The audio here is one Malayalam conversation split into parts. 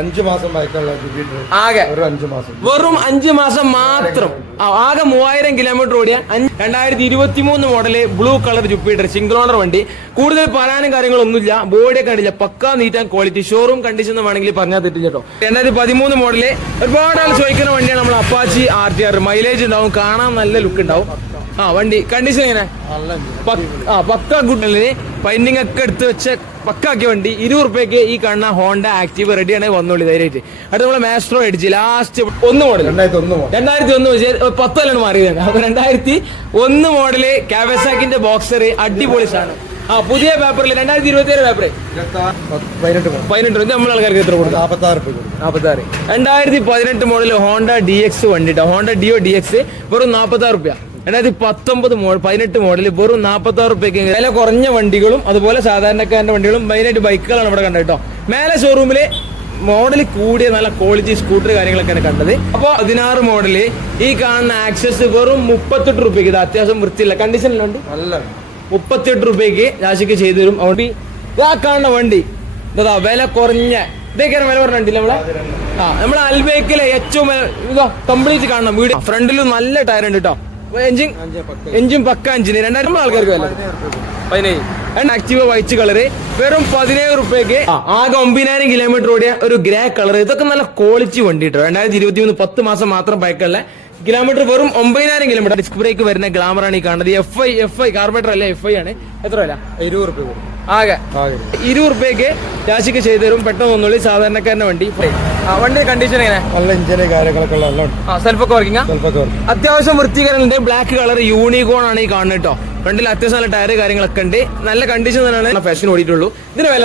5 മാസം ആകെ വെറും 5 മാസം മാത്രം. ആകെ 3000 കിലോമീറ്റർ ഓടിയ 2023 model blue colour Jupiter single owner വണ്ടി. കൂടുതൽ പറയാനും കാര്യങ്ങളൊന്നുമില്ല, ബോഡിയൊക്കെ കണ്ടില്ല, പക്കാ neat and quality, showroom condition എന്ന് വേണമെങ്കിൽ പറഞ്ഞാൽ തെറ്റില്ല കേട്ടോ. 2013 മോഡല് ഒരുപാട് ആൾ ചോദിക്കുന്ന വണ്ടിയാണ് നമ്മൾ അപ്പാച്ചി RTR. മൈലേജ് ഉണ്ടാവും, കാണാൻ നല്ല ലുക്ക് ഉണ്ടാവും. വണ്ടി കണ്ടീഷൻ എങ്ങനെ? പക്ക ഗുഡ്, പൈൻഡിങ് ഒക്കെ എടുത്ത് വെച്ച പക്കാക്കിയ വണ്ടി. 20 റുപ്യക്ക് ഈ കാണുന്ന ഹോണ്ട ആക്റ്റീവ് റെഡിയാണെങ്കിൽ വന്നോളി ധൈര്യമായിട്ട്. അടുത്ത നമ്മളെ മാസ്ട്രോ അടിച്ച് ലാസ്റ്റ് 1 മോഡൽ 2001 10 കൊല്ലം മാറിയതാണ്. അപ്പൊ 2001 മോഡല് കാവസാക്കിന്റെ ബോക്സർ അടിപൊളി സാധനം. പുതിയ പേപ്പറിൽ 2027 പേപ്പർ 18 നമ്മളെ ആൾക്കാർക്ക് എത്ര കൊടുക്കും? 46. 2018 മോഡൽ ഹോണ്ട DX വണ്ടി കേട്ടോ. ഹോണ്ട ഡിയോ DX വെറും 46 റുപ്യ. 2018 മോഡൽ വെറും 46 റുപ്യക്ക് വില കുറഞ്ഞ വണ്ടികളും അതുപോലെ സാധാരണക്കാരന്റെ വണ്ടികളും മെയിനായിട്ട് ബൈക്കുകളാണ് ഇവിടെ കണ്ടത് കേട്ടോ. മേലെ ഷോറൂമില് മോഡൽ കൂടിയ നല്ല ക്വാളിറ്റി സ്കൂട്ടർ കാര്യങ്ങളൊക്കെയാണ് കണ്ടത്. അപ്പോൾ 16 മോഡല് ഈ കാണുന്ന ആക്സസ് വെറും 38 റുപ്യക്ക്. ഇത് അത്യാവശ്യം വൃത്തിയില്ല കണ്ടീഷനിലുണ്ട്. 38 റുപ്യക്ക് രാശിക്ക് ചെയ്തു തരും. അതുകൊണ്ട് ഇതാ കാണുന്ന വണ്ടി ഇതാ വില കുറഞ്ഞ ഇതൊക്കെയാണ് വില പറഞ്ഞ വണ്ടിയില്ല നമ്മളെ അൽബേക്കിലെ ഏറ്റവും കംപ്ലീറ്റ് കാണണം. വീഡിയോ ഫ്രണ്ടിലും നല്ല ടയർ ഉണ്ട് കേട്ടോ. എഞ്ചിൻ പക്ക എഞ്ചിന് 2000 ആൾക്കാർക്ക് വില 17. ആക്റ്റീവ് വൈറ്റ് കളറ് വെറും 17 റുപ്യക്ക്. ആകെ 9000 കിലോമീറ്റർ ഓടിയ ഒരു ഗ്രേ കളർ. ഇതൊക്കെ നല്ല ക്വാളിറ്റി വണ്ടി കേട്ടോ. 2023 10 മാസം മാത്രം ബൈക്കല്ല, കിലോമീറ്റർ വെറും 9000 കിലോമീറ്റർ. ഡിസ്ക് ബ്രേക്ക് വരുന്ന ഗ്ലാമറാണ് ഈ കാണുന്നത്. FI കാർബറേറ്റർ അല്ല, FI ആണ്. എത്ര വില? 20 റുപ്യ. ആകെ 20 റുപ്യക്ക് രാശിക്ക് ചെയ്തു തരും. പെട്ടെന്ന് ഒന്നുള്ളി സാധാരണക്കാരന്റെ വണ്ടി. വണ്ടി കണ്ടീഷൻ എങ്ങനെ? നല്ല എഞ്ചിന് കാര്യങ്ങളൊക്കെ സെൽഫൊക്കെ വർക്കിംഗ്, അത്യാവശ്യം വൃത്തികരമുണ്ട്. ബ്ലാക്ക് കളർ യൂണിക്കോൺ ആണ് ഈ കാണുന്നത് കേട്ടോ. ഫ്രണ്ടിൽ അത്യാവശ്യം നല്ല ടയർ കാര്യങ്ങളൊക്കെ ഉണ്ട്. നല്ല കണ്ടീഷൻ തന്നെയാണ് ഫാഷൻ ഓടിയിട്ടുള്ളൂ. ഇതിന് വില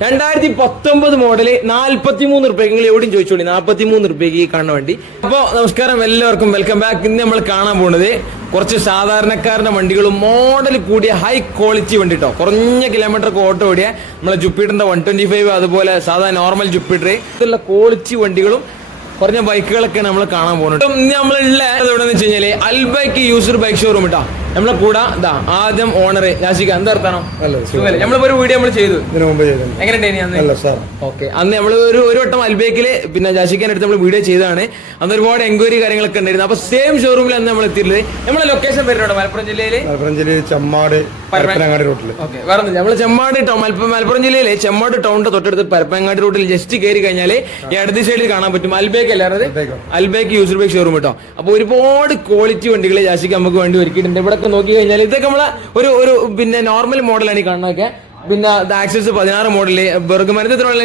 2019 മോഡല് 43 റുപ്യക്ക്. നിങ്ങൾ എവിടെയും ചോദിച്ചോളി, 43 റുപ്യക്ക് ഈ കാണുന്ന വണ്ടി. അപ്പോൾ നമസ്കാരം, എല്ലാവർക്കും വെൽക്കം ബാക്ക്. ഇന്ന് നമ്മൾ കാണാൻ പോകുന്നത് കുറച്ച് സാധാരണക്കാരുടെ വണ്ടികളും മോഡൽ കൂടിയ ഹൈ ക്വാളിറ്റി വണ്ടി കേട്ടോ. കുറഞ്ഞ കിലോമീറ്റർ ഓട്ടോ ഓടിയ നമ്മളെ ജുപ്പിറ്ററിന്റെ 125 അതുപോലെ സാധാരണ നോർമൽ ജുപ്പിറ്റർ, ഇതുള്ള ക്വാളിറ്റി വണ്ടികളും കുറഞ്ഞ ബൈക്കുകളൊക്കെ നമ്മൾ കാണാൻ പോകുന്നുണ്ട്. ഇന്ന് നമ്മളുള്ള എവിടെയെന്ന് വെച്ച് കഴിഞ്ഞാല് അൽബൈക്ക് യൂസർ ബൈക്ക് ഷോറൂം കേട്ടോ. നമ്മളെ കൂടെ ഇതാ ആദ്യം ഓണർ യാസിക. എന്താ അർത്ഥം? നമ്മളിപ്പോ ഒരു വീഡിയോ നമ്മൾ ചെയ്തു, എങ്ങനെയുണ്ടായിരുന്നു? ഓക്കെ, അന്ന് നമ്മൾ ഒരു വട്ടം അൽബൈക്കില് പിന്നെ ജാസിക്കാൻ്റെ അടുത്ത് നമ്മൾ വീഡിയോ ചെയ്തതാണ്. അന്ന് ഒരുപാട് എൻക്വയറി കാര്യങ്ങളൊക്കെ ഉണ്ടായിരുന്നു. അപ്പൊ സെയിം ഷോറൂമിൽ അന്ന് നമ്മൾ എത്തിയിട്ടുള്ളത്. നമ്മളെ ലൊക്കേഷൻ വരുന്നുണ്ട് മലപ്പുറം ജില്ലയില് ചെമ്മാട് പരപ്പനങ്ങാടി റൂട്ടിൽ. ഓക്കെ, വേറെ നമ്മള് ചെമ്മാട് മലപ്പുറം ജില്ലയിലെ ചെമ്മാട് ടൗണിന്റെ തൊട്ടടുത്ത് പരപ്പനങ്ങാടി റൂട്ടിൽ ജസ്റ്റ് കയറി കഴിഞ്ഞാൽ ഈ അടുത്ത സൈഡിൽ കാണാൻ പറ്റും അൽബൈക്ക് അല്ലാതെ അൽബൈക്ക് യൂസർ ബൈക്ക് ഷോറൂം കേട്ടോ. അപ്പൊ ഒരുപാട് ക്വാളിറ്റി വണ്ടികൾ ജാസിക്ക് നമുക്ക് വേണ്ടി ഒരുക്കിയിട്ടുണ്ട്. ഇവിടെ നോക്കി കഴിഞ്ഞാൽ ഇതൊക്കെ നമ്മളെ ഒരു പിന്നെ നോർമൽ മോഡലാണ് ഈ കാണുന്നതൊക്കെ. പിന്നെ ആക്സസ് 16 മോഡല്, ബെർഗ്മാൻ എത്ര മോഡൽ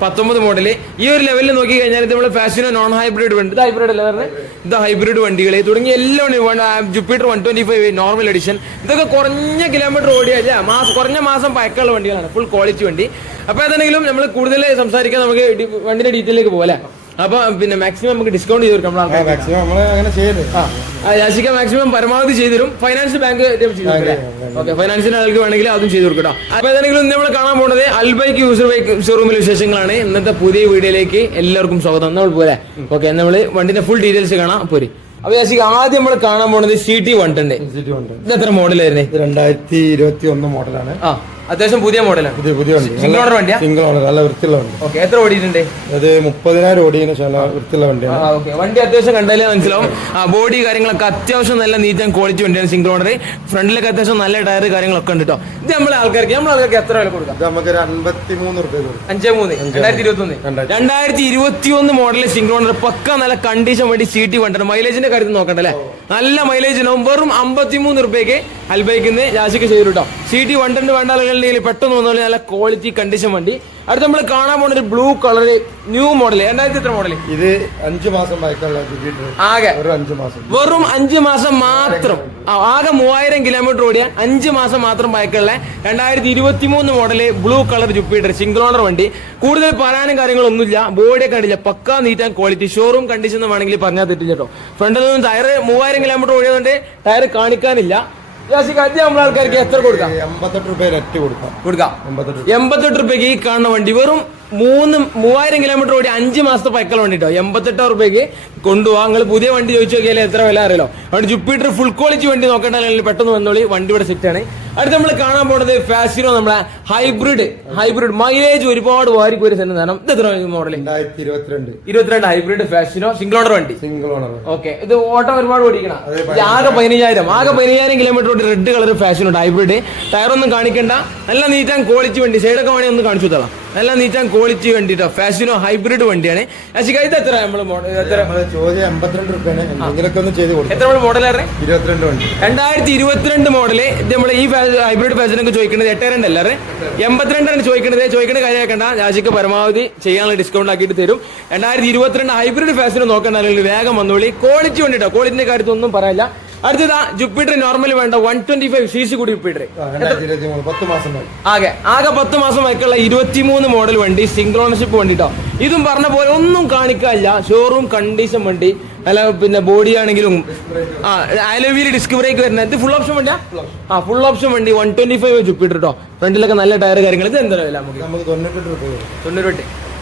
19 മോഡല്. ഈ ഒരു ലെവലിൽ നോക്കി കഴിഞ്ഞാൽ ഇത് നമ്മളെ ഫാഷനോ നോൺ ഹൈബ്രിഡ് വണ്ടി, ഇത് ഹൈബ്രിഡ് അല്ല പറഞ്ഞത്, ഇത് ഹൈബ്രിഡ് വണ്ടികൾ തുടങ്ങി എല്ലാം ജുപ്പിറ്റർ 125 നോർമൽ എഡിഷൻ. ഇതൊക്കെ കുറഞ്ഞ കിലോമീറ്റർ ഓടിയല്ല, കുറഞ്ഞ മാസം പഴക്കമുള്ള വണ്ടികളാണ്, ഫുൾ ക്വാളിറ്റി വണ്ടി. അപ്പൊ ഏതാണെങ്കിലും നമ്മൾ കൂടുതൽ സംസാരിക്കാൻ നമുക്ക് വണ്ടിന്റെ ഡീറ്റെയിലേക്ക് പോകാം. അപ്പൊ പിന്നെ മാക്സിമം നമുക്ക് ഡിസ്കൗണ്ട് ചെയ്ത് കൊടുക്കാം. യാസിക മാക്സിമം പരമാവധി ചെയ്തു തരും. ഫൈനാൻസ് ബാങ്ക് ഫൈനാൻസിന്റെ ആൾക്ക് വേണമെങ്കിൽ അതും ചെയ്തു കൊടുക്കട്ടോ. അപ്പൊ ഏതാണെങ്കിലും നമ്മൾ കാണാൻ പോകുന്നത് അൽബൈക്ക് യൂസർ ബൈക്ക് ഷോറൂമിലെ വിശേഷങ്ങളാണ്. ഇന്നത്തെ പുതിയ വീഡിയോയിലേക്ക് എല്ലാവർക്കും സ്വാഗതം. നമ്മൾ പോലെ ഓക്കെ, നമ്മൾ വണ്ടിന്റെ ഫുൾ ഡീറ്റെയിൽസ് കാണാം പോരി. അപ്പൊ യാസിക ആദ്യം നമ്മൾ കാണാൻ പോകുന്നത് CT 110. ഇത് എത്ര മോഡലായിരുന്നു? 2021 മോഡലാണ്. അത്യാവശ്യം പുതിയ മോഡലാണ്. സിംഗിൾ ഓണർ വണ്ടിയാ? സിംഗിൾ ഓണർ, നല്ല വൃത്തിയുള്ള വണ്ടി. ഓക്കെ, എത്ര ഓടിയിട്ടുണ്ട്? അത് 30,000 ഓടിയതിനു ശേഷം വൃത്തിയുള്ള വണ്ടിയാണ്. വണ്ടി അത്യാവശ്യം കണ്ടാലേ മനസ്സിലാവും. ബോഡി കാര്യങ്ങളൊക്കെ അത്യാവശ്യം നല്ല നീറ്റ് ആൻഡ് ക്വാളിറ്റി വണ്ടിയാണ്. സിംഗിൾ ഓണർ, ഫ്രണ്ടിലൊക്കെ അത്യാവശ്യം നല്ല ടയർ കാര്യങ്ങളൊക്കെ ഉണ്ട് കേട്ടോ. ഇത് നമ്മളെ ആൾക്കാർക്ക് എത്ര വില കൊടുക്കാം? നമുക്ക് 53 റുപ്യ. 2021 മോഡൽ സിംഗിൾ ഓണർ, പക്ക നല്ല കണ്ടീഷൻ വണ്ടി. CT 110 മൈലേജിന്റെ കാര്യത്തിൽ നോക്കണ്ട അല്ലേ, നല്ല മൈലേജ് ഉണ്ടാവും. വെറും 53 റുപ്യക്ക് അൽബൈക്കിന്ന് ജാസിക്ക് ചെയ്തു കേട്ടോ. CT 110 വേണ്ട ആളുകളുണ്ടെങ്കിൽ പെട്ടെന്ന് വന്നാൽ നല്ല ക്വാളിറ്റി കണ്ടീഷൻ വണ്ടി. അടുത്ത നമ്മൾ കാണാൻ പോകുന്ന ഒരു blue colour new model. 2000 model. ഇത് 5 മാസം ആകെ വെറും 5 മാസം മാത്രം. ആകെ 3000 കിലോമീറ്റർ ഓടിയ 5 മാസം മാത്രം ബൈക്കുള്ള 2023 model blue colour Jupiter single owner വണ്ടി. കൂടുതൽ പറയാനും കാര്യങ്ങളൊന്നുമില്ല, ബോഡിയൊക്കെ കണ്ടില്ല, പക്കാ neat and quality, showroom condition എന്ന് വേണമെങ്കിൽ പറഞ്ഞാൽ തെറ്റില്ല കേട്ടോ. ഫ്രണ്ടിൽ നിന്നും ടയർ 3000 കിലോമീറ്റർ ഓടിയതുകൊണ്ട് ടയർ കാണിക്കാനില്ല. നമ്മളെ ആൾക്കാർക്ക് എത്ര കൊടുക്കാം? 88 റുപ്യക്ക് ഈ കാണുന്ന വണ്ടി വെറും 3000 കിലോമീറ്റർ ഓടി 5 മാസത്തെ പൈക്കൾ വണ്ടി കേട്ടോ. 88 റുപ്യക്ക് കൊണ്ടുപോകാം. നിങ്ങൾ പുതിയ വണ്ടി ചോദിച്ചു നോക്കിയാൽ എത്ര വില അറിയാലോ. അതുകൊണ്ട് ജുപ്പിറ്റർ ഫുൾ ക്വാളിറ്റി വണ്ടി നോക്കേണ്ട പെട്ടെന്ന് വന്നോളി, വണ്ടി ഇവിടെ സെറ്റ് ആണ്. അടുത്ത് നമ്മൾ കാണാൻ പോണത് ഫാസിനോ നമ്മളെ ഹൈബ്രിഡ് മൈലേജ് ഒരുപാട് വാരി പോയി സാധനം. ഇത് എത്ര model? 22 hybrid Fascino single owner വണ്ടി. ഓക്കെ, ഇത് ഓട്ടം ഒരുപാട് ഓടിക്കണം. ആകെ 15,000 കിലോമീറ്റർ ഓടി. Red colour Fascino hybrid. ടയറൊന്നും കാണിക്കണ്ട, നല്ല നീറ്റ് ആൻഡ് ക്വാളിറ്റി വണ്ടി. സൈഡൊക്കെ വേണമെങ്കിൽ ഒന്ന് കാണിച്ചു തരാം. നല്ല നീറ്റ് ആൻഡ് ക്വാളിറ്റി വണ്ടിട്ടോ, ഫാസിനോ ഹൈബ്രിഡ് വണ്ടിയാണ്. ഇത് എത്ര നമ്മൾ എത്ര മോഡലാണ്? 2022 മോഡല്. ഇത് നമ്മൾ ഈ ഹൈബ്രിഡ് ഫാസിനൊക്കെ ചോദിക്കുന്നത് 82 അല്ലാതെ 82 ചോദിക്കേണ്ട കാര്യമാക്കണ്ട. രാശിക്ക് പരമാവധി ചെയ്യാനുള്ള ഡിസ്കൗണ്ട് ആക്കിയിട്ട് തരും. 2022 ഹൈബ്രിഡ് ഫാസിനോ നോക്കേണ്ട ആളുകൾ വേഗം വന്നോളി. ക്വാളിറ്റി വണ്ടിട്ടോ, ക്വാളിറ്റിന്റെ കാര്യത്തിൽ ഒന്നും പറയാനില്ല. അടുത്തതാ ജുപ്പിറ്റർ നോർമൽ വേണ്ട 125cc കൂടി ജുപ്പിറ്റർ. ആകെ 10 മാസം വയക്കുള്ള 23 മോഡൽ വണ്ടി, സിംഗിൾ ഓണർഷിപ്പ് വണ്ടിട്ടോ. ഇതും പറഞ്ഞ പോലെ ഒന്നും കാണിക്കാനില്ല, ഷോറൂം കണ്ടീഷൻ വണ്ടി. അല്ല പിന്നെ ബോഡി ആണെങ്കിലും അലോവിയിൽ ഡിസ്ക് ബ്രേക്ക് വരുന്നത്. ഇത് ഫുൾ ഓപ്ഷൻ വണ്ടിയാ? ഫുൾ ഓപ്ഷൻ വണ്ടി 125 ജുപ്പിറ്റർ കേട്ടോ. ഫ്രണ്ടിലൊക്കെ നല്ല ടയർ കാര്യങ്ങൾ. ഇത് എന്താ വില? നമുക്ക്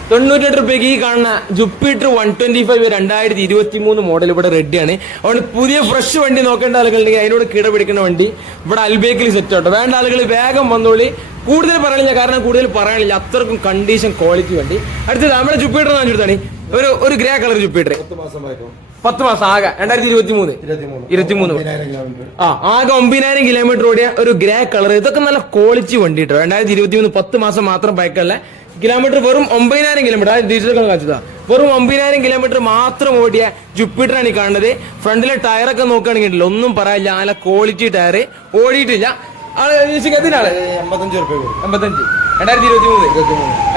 98 രൂപയ്ക്ക് ഈ കാണുന്ന ജുപ്പിറ്റർ 125 2023 മോഡൽ ഇവിടെ റെഡിയാണ്. അതുകൊണ്ട് പുതിയ ഫ്രഷ് വണ്ടി നോക്കേണ്ട ആളുകളുണ്ടെങ്കിൽ അതിനോട് കിടപിടിക്കുന്ന വണ്ടി ഇവിടെ അൽബേക്കിൽ സെറ്റ് ആട്ടോ. വേണ്ട ആളുകൾ വേഗം വന്നോളി. കൂടുതൽ പറയണില്ല, കാരണം കൂടുതൽ പറയാനില്ല, അത്രക്കും കണ്ടീഷൻ ക്വാളിറ്റി വണ്ടി. അടുത്തത് നമ്മുടെ ജുപ്പിറ്റർ വാങ്ങിച്ചെടുത്താണ് ഒരു ഗ്രേ കളർ ജുപ്പിറ്റർ. 10 മാസം ആകെ 2023 ആകെ 9,000 കിലോമീറ്റർ ഓടിയ ഒരു ഗ്രേ കളർ. ഇതൊക്കെ നല്ല ക്വാളിറ്റി വണ്ടി കേട്ടോ. 2023 10 മാസം മാത്രം ബൈക്കല്ല. കിലോമീറ്റർ വെറും 9,000 കിലോമീറ്റർ. ഡീറ്റെയിൽ കാണിച്ചതാ. വെറും 9,000 കിലോമീറ്റർ മാത്രം ഓടിയ ജുപ്പിറ്ററാണ് ഈ കാണുന്നത്. ഫ്രണ്ടിലെ ടയറൊക്കെ നോക്കുകയാണെങ്കിൽ ഒന്നും പറയാനില്ല, നല്ല ക്വാളിറ്റി ടയർ. ഓടിയിട്ടില്ല.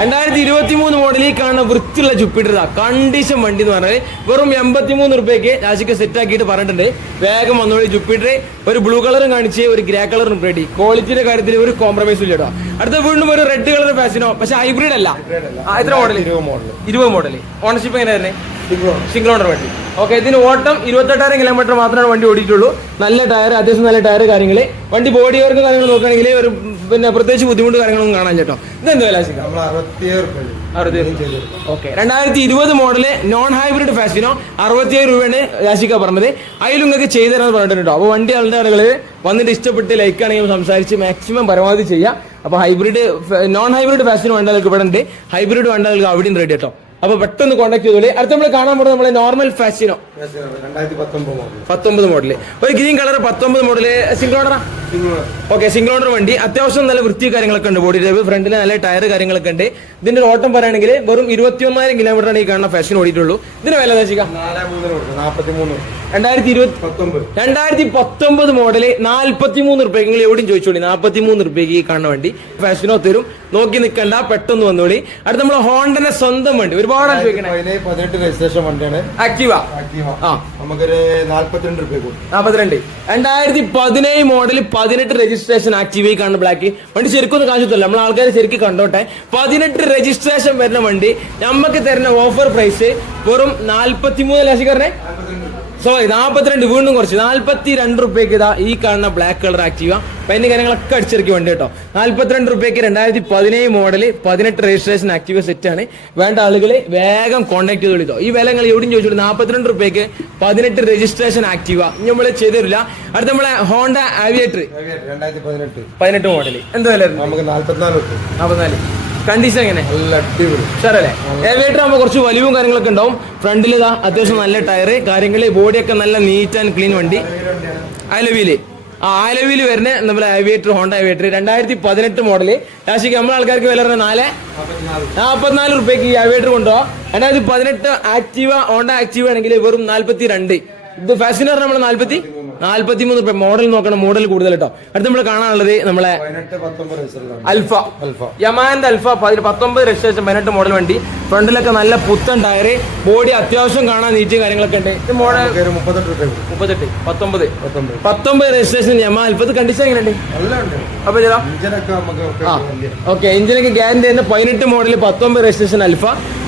2023 മോഡലിൽ കാണുന്ന വൃത്തിയുള്ള ജുപ്പിറ്റർ കണ്ടീഷൻ വണ്ടി എന്ന് പറഞ്ഞാൽ വെറും 83 രൂപയ്ക്ക് രാശിക്ക് സെറ്റ് ആക്കിയിട്ട് പറഞ്ഞിട്ടുണ്ട്. വേഗം വന്നോളി. ജുപ്പിറ്റർ ഒരു ബ്ലൂ കളറും കാണിച്ച് ഒരു ഗ്രേ കളറും റെഡി. ക്വാളിറ്റിയുടെ കാര്യത്തിൽ ഒരു കോംപ്രമൈസും ഇല്ല കേട്ടോ. അടുത്ത വീണ്ടും ഒരു റെഡ് കളർ ഫാസിനോ, പക്ഷെ ഹൈബ്രിഡ് അല്ല. എത്ര മോഡൽ? 20 മോഡൽ. ഓണർഷിപ്പ് എങ്ങനെയായിരുന്നു? സിംഗിൾ ഓണർ വണ്ടി. ഓക്കെ, ഇതിന് ഓട്ടം 28,000 കിലോമീറ്റർ മാത്രമാണ് വണ്ടി ഓടിയിട്ടുള്ളൂ. നല്ല ടയർ, അത്യാവശ്യം നല്ല ടയർ കാര്യങ്ങൾ. വണ്ടി ബോഡി വർക്ക് കാര്യങ്ങൾ നോക്കുകയാണെങ്കിൽ ഒരു പിന്നെ പ്രത്യേകിച്ച് ബുദ്ധിമുട്ട് കാര്യങ്ങളൊന്നും കാണാൻ ചേട്ടോ. ഇതെന്താ വില? 67. Okay, 2020 model non hybrid Fascino 67 രൂപയാണ് രാശിക്ക പറഞ്ഞത്. അതിൽ നിങ്ങൾക്ക് ചെയ്തു തരാൻ പറഞ്ഞിട്ടുണ്ടോ. അപ്പോൾ വണ്ടി ആളുടെ ആളുകൾ വന്നിട്ട് ഇഷ്ടപ്പെട്ട് ലൈക്ക് ആണെങ്കിൽ സംസാരിച്ച് മാക്സിമം പരമാവധി ചെയ്യാം. അപ്പോൾ ഹൈബ്രിഡ് നോൺ ഹൈബ്രിഡ് ഫാസിനോ വേണ്ട ആൾക്ക് ഇവിടെ ഉണ്ട്, ഹൈബ്രിഡ് വേണ്ട ആൾക്ക് അവിടെയും റെഡി കേട്ടോ. അപ്പൊ പെട്ടെന്ന് കോൺടാക്ട് ചെയ്തോളി. അടുത്ത നമ്മൾ കാണാൻ പോകുന്നത് നമ്മളെ നോർമൽ ഫാസിനോ 19 മോഡല്. ഒരു ഗ്രീൻ കളർ 19 മോഡല് സിംഗിൾ ഓണറാ? ഓക്കെ, സിംഗിൾ ഓണർ വണ്ടി. അത്യാവശ്യം നല്ല വൃത്തി കാര്യങ്ങളൊക്കെ ഉണ്ട്. ബോഡി ടൈപ്പ്, ഫ്രണ്ടിൽ നല്ല ടയർ കാര്യങ്ങളൊക്കെ ഉണ്ട്. ഇതിന്റെ ഓട്ടം പറയുകയാണെങ്കിൽ വെറും 21,000 കിലോമീറ്റർ ആണ് ഈ കാണുന്ന ഫാഷൻ ഓടിയിട്ടുള്ളൂ. ഇതിന് വില 2019 മോഡല് 43 രൂപ. നിങ്ങൾ എവിടെയും ചോദിച്ചോളി, 43 രൂപയ്ക്ക് ഈ കാണുന്ന വണ്ടി ഫാഷനോ തരും. നോക്കി നിൽക്കണ്ട, പെട്ടെന്ന് വന്നോളി. അടുത്ത നമ്മൾ ഹോണ്ടന്റെ സ്വന്തം വണ്ടി, ഒരുപാട് 18 രജിസ്ട്രേഷൻ വണ്ടിയാണ് ആക്റ്റീവ. നമുക്കൊരു 42 രൂപ. 2017 മോഡൽ 18 രജിസ്ട്രേഷൻ ആക്റ്റീവ കാണുന്ന ബ്ലാക്ക് വണ്ടി. ശരിക്കും ഒന്ന് കാണിച്ചില്ല, നമ്മൾ ആൾക്കാർ ശരിക്കും കണ്ടോട്ടെ. 18 രജിസ്ട്രേഷൻ വരുന്ന വണ്ടി നമുക്ക് തരുന്ന ഓഫർ പ്രൈസ് വെറും 43 ലക്ഷക്കാരനെ 42, വീണ്ടും കുറച്ച് 42 രൂപയ്ക്ക് ഇതാ ഈ കാണുന്ന ബ്ലാക്ക് കളർ ആക്റ്റീവ. പെയിന്റ് കാര്യങ്ങളൊക്കെ അടിച്ചിറക്കി വണ്ടി കേട്ടോ. 42 രൂപയ്ക്ക് 2017 മോഡല് 18 രജിസ്ട്രേഷൻ ആക്റ്റീവ സെറ്റ് ആണ്. വേണ്ട ആളുകൾ വേഗം കോൺടാക്ട് ചെയ്ത് വിളിച്ചോ. ഈ വില നിങ്ങൾ എവിടെയും ചോദിച്ചോളൂ. 42 രൂപയ്ക്ക് 18 രജിസ്ട്രേഷൻ ആക്റ്റീവ നമ്മൾ ചെയ്തു തരില്ല. അടുത്ത നമ്മളെ ഹോണ്ട ആവിയേറ്റർ 2018 മോഡല് എന്താ വില? നമുക്ക് 44. കണ്ടീഷൻ എങ്ങനെ? സാറല്ലേ, ഏവിയേറ്റർ ആകുമ്പോൾ കുറച്ച് വലിവും കാര്യങ്ങളൊക്കെ ഉണ്ടാവും. ഫ്രണ്ടിൽ ഇതാ അത്യാവശ്യം നല്ല ടയർ കാര്യങ്ങള്, ബോഡിയൊക്കെ നല്ല നീറ്റ് ആൻഡ് ക്ലീൻ വണ്ടി. ആലവിയിൽ വരുന്ന നമ്മുടെ ആവിയേറ്റർ, ഹോണ്ട ആവിയേറ്റർ 2018 മോഡല്. രാശിക്ക് നമ്മളെ ആൾക്കാർക്ക് വില 44 രൂപയ്ക്ക് ഈ ആവിയേറ്റർ കൊണ്ടുപോകാം. 2018 ആക്റ്റീവ, ഹോണ്ട ആക്റ്റീവ ആണെങ്കിൽ വെറും 42. ഇത് ഫാസിനർ നമ്മൾ 43 രൂപ. മോഡൽ നോക്കണം, മോഡൽ കൂടുതൽ കേട്ടോ. അടുത്ത് നമ്മൾ കാണാനുള്ളത് നമ്മളെ അൽഫ, യമാന്റെ അൽഫ 19 രജിസ്ട്രേഷൻ 18 മോഡൽ വണ്ടി. ഫ്രണ്ടിലൊക്കെ നല്ല പുത്തൻ ടയർ, ബോഡി അത്യാവശ്യം കാണാൻ നീറ്റ് കാര്യങ്ങളൊക്കെ ഉണ്ട്. ഇത് മോഡൽ 19 രജിസ്ട്രേഷൻ യമാ അൽഫ. കണ്ടീഷൻ എങ്ങനെയുണ്ട്? അപ്പൊ ഓക്കെ, എഞ്ചിനൊക്കെ ഗ്യാരണ്ടി തന്നെ. 18 മോഡൽ 19 രജിസ്ട്രേഷൻ അൽഫ.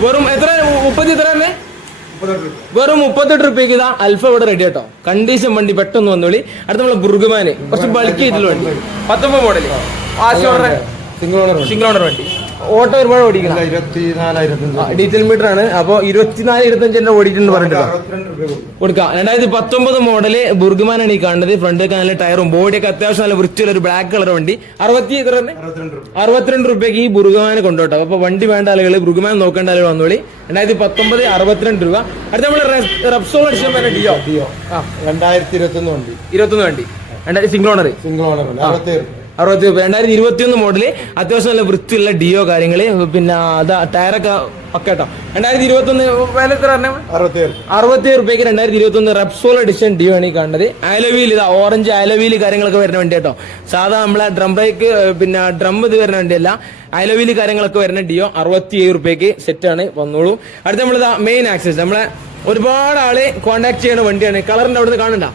വെറും എത്ര? 30 എത്ര തന്നെ? വെറും 38 രൂപയ്ക്ക് ഇതാ അൽഫ ഇവിടെ റെഡി കേട്ടോ. കണ്ടീഷൻ വണ്ടി, പെട്ടെന്ന് വന്നോളി. അടുത്ത നമ്മളെ ബുർഗുമാന് കുറച്ച് ബൾക്ക് ചെയ്തിട്ടുള്ള വണ്ടി 19 മോഡല് സിംഗിൾ ഓണർ വണ്ടി. ഓട്ടോ ഒരുപാട് ഓടിക്കണം. 24,000 ഡീറ്റെയിൽ മീറ്റർ ആണ്. അപ്പൊ 24-25 ഓടിയിട്ടുണ്ട് പറഞ്ഞിട്ട് കൊടുക്കാം. 2019 മോഡല് ബുർഗ്മാനാണ് ഈ കാണുന്നത്. ഫ്രണ്ടൊക്കെ നല്ല ടയറും ബോഡിയൊക്കെ അത്യാവശ്യം നല്ല വൃത്തിയുള്ള ഒരു ബ്ലാക്ക് കളർ വണ്ടി. 62 രൂപയ്ക്ക് ഈ ബുർഗ്മാൻ കൊണ്ടോട്ടോ. അപ്പൊ വണ്ടി വേണ്ട ആളുകൾ ബുർഗ്മാൻ നോക്കേണ്ട ആളുകൾ വന്നോളി. 2019 62 രൂപ. അടുത്ത നമ്മള് റെപ്സോൾ അടിച്ചാൽ ഡിയോ 2021 വണ്ടി 21 വണ്ടി 2000 സിംഗിൾ ഓണർ 60 രൂപ. 2021 മോഡല് അത്യാവശ്യം നല്ല വൃത്തിയുള്ള ഡിയോ കാര്യങ്ങള്. പിന്നെ അതാ ടയറൊക്കെ പക്കട്ടോ. 2021 വില എത്ര പറഞ്ഞ 67 രൂപയ്ക്ക് 2021 റെപ്സോൾ എഡിഷൻ ഡിയോ ആണ് ഈ കാണുന്നത്. അലോവീൽ ഇതാ ഓറഞ്ച് അലോവീൽ കാര്യങ്ങളൊക്കെ വരുന്ന വണ്ടി കേട്ടോ. സാധാ നമ്മളെ ഡ്രം ബ്രേക്ക് പിന്നെ ഡ്രം ഇത് വരുന്ന വണ്ടിയല്ല, അലോവീൽ കാര്യങ്ങളൊക്കെ വരുന്ന ഡിയോ 67 രൂപയ്ക്ക് സെറ്റ് ആണ്. വന്നോളൂ. അടുത്ത നമ്മളിതാ മെയിൻ ആക്സസ് നമ്മളെ ഒരുപാട് ആള് കോണ്ടാക്ട് ചെയ്യുന്ന വണ്ടിയാണ്. കളറിന്റെ അവിടുന്ന് കാണണ്ട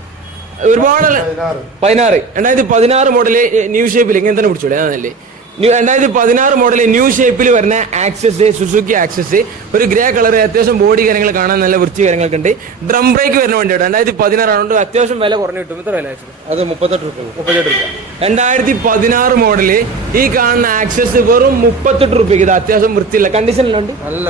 ഒരുപാട് 2016 മോഡല് ന്യൂ ഷേപ്പിൽ ഇങ്ങനെ തന്നെ പിടിച്ചോളൂ അതല്ലേ. 2016 മോഡല് ന്യൂ ഷേപ്പിൽ വരുന്ന ആക്സസ് സുസുക്കി ആക്സസ് ഒരു ഗ്രേ കളർ അത്യാവശ്യം ബോഡി കാര്യങ്ങൾ കാണാൻ നല്ല വൃത്തി കാര്യങ്ങളൊക്കെ ഉണ്ട്. ഡ്രം ബ്രേക്ക് വരുന്ന വണ്ടിയാണ്. 2016 ആയതുകൊണ്ട് അത്യാവശ്യം വില കുറഞ്ഞു കിട്ടും. ഇത്ര വില അത് 38 രൂപ. 2016 മോഡല് ഈ കാണുന്ന ആക്സസ് വെറും 38 രൂപയ്ക്ക്. ഇത് അത്യാവശ്യം വൃത്തിയില്ല കണ്ടീഷനിലുണ്ട്. നല്ല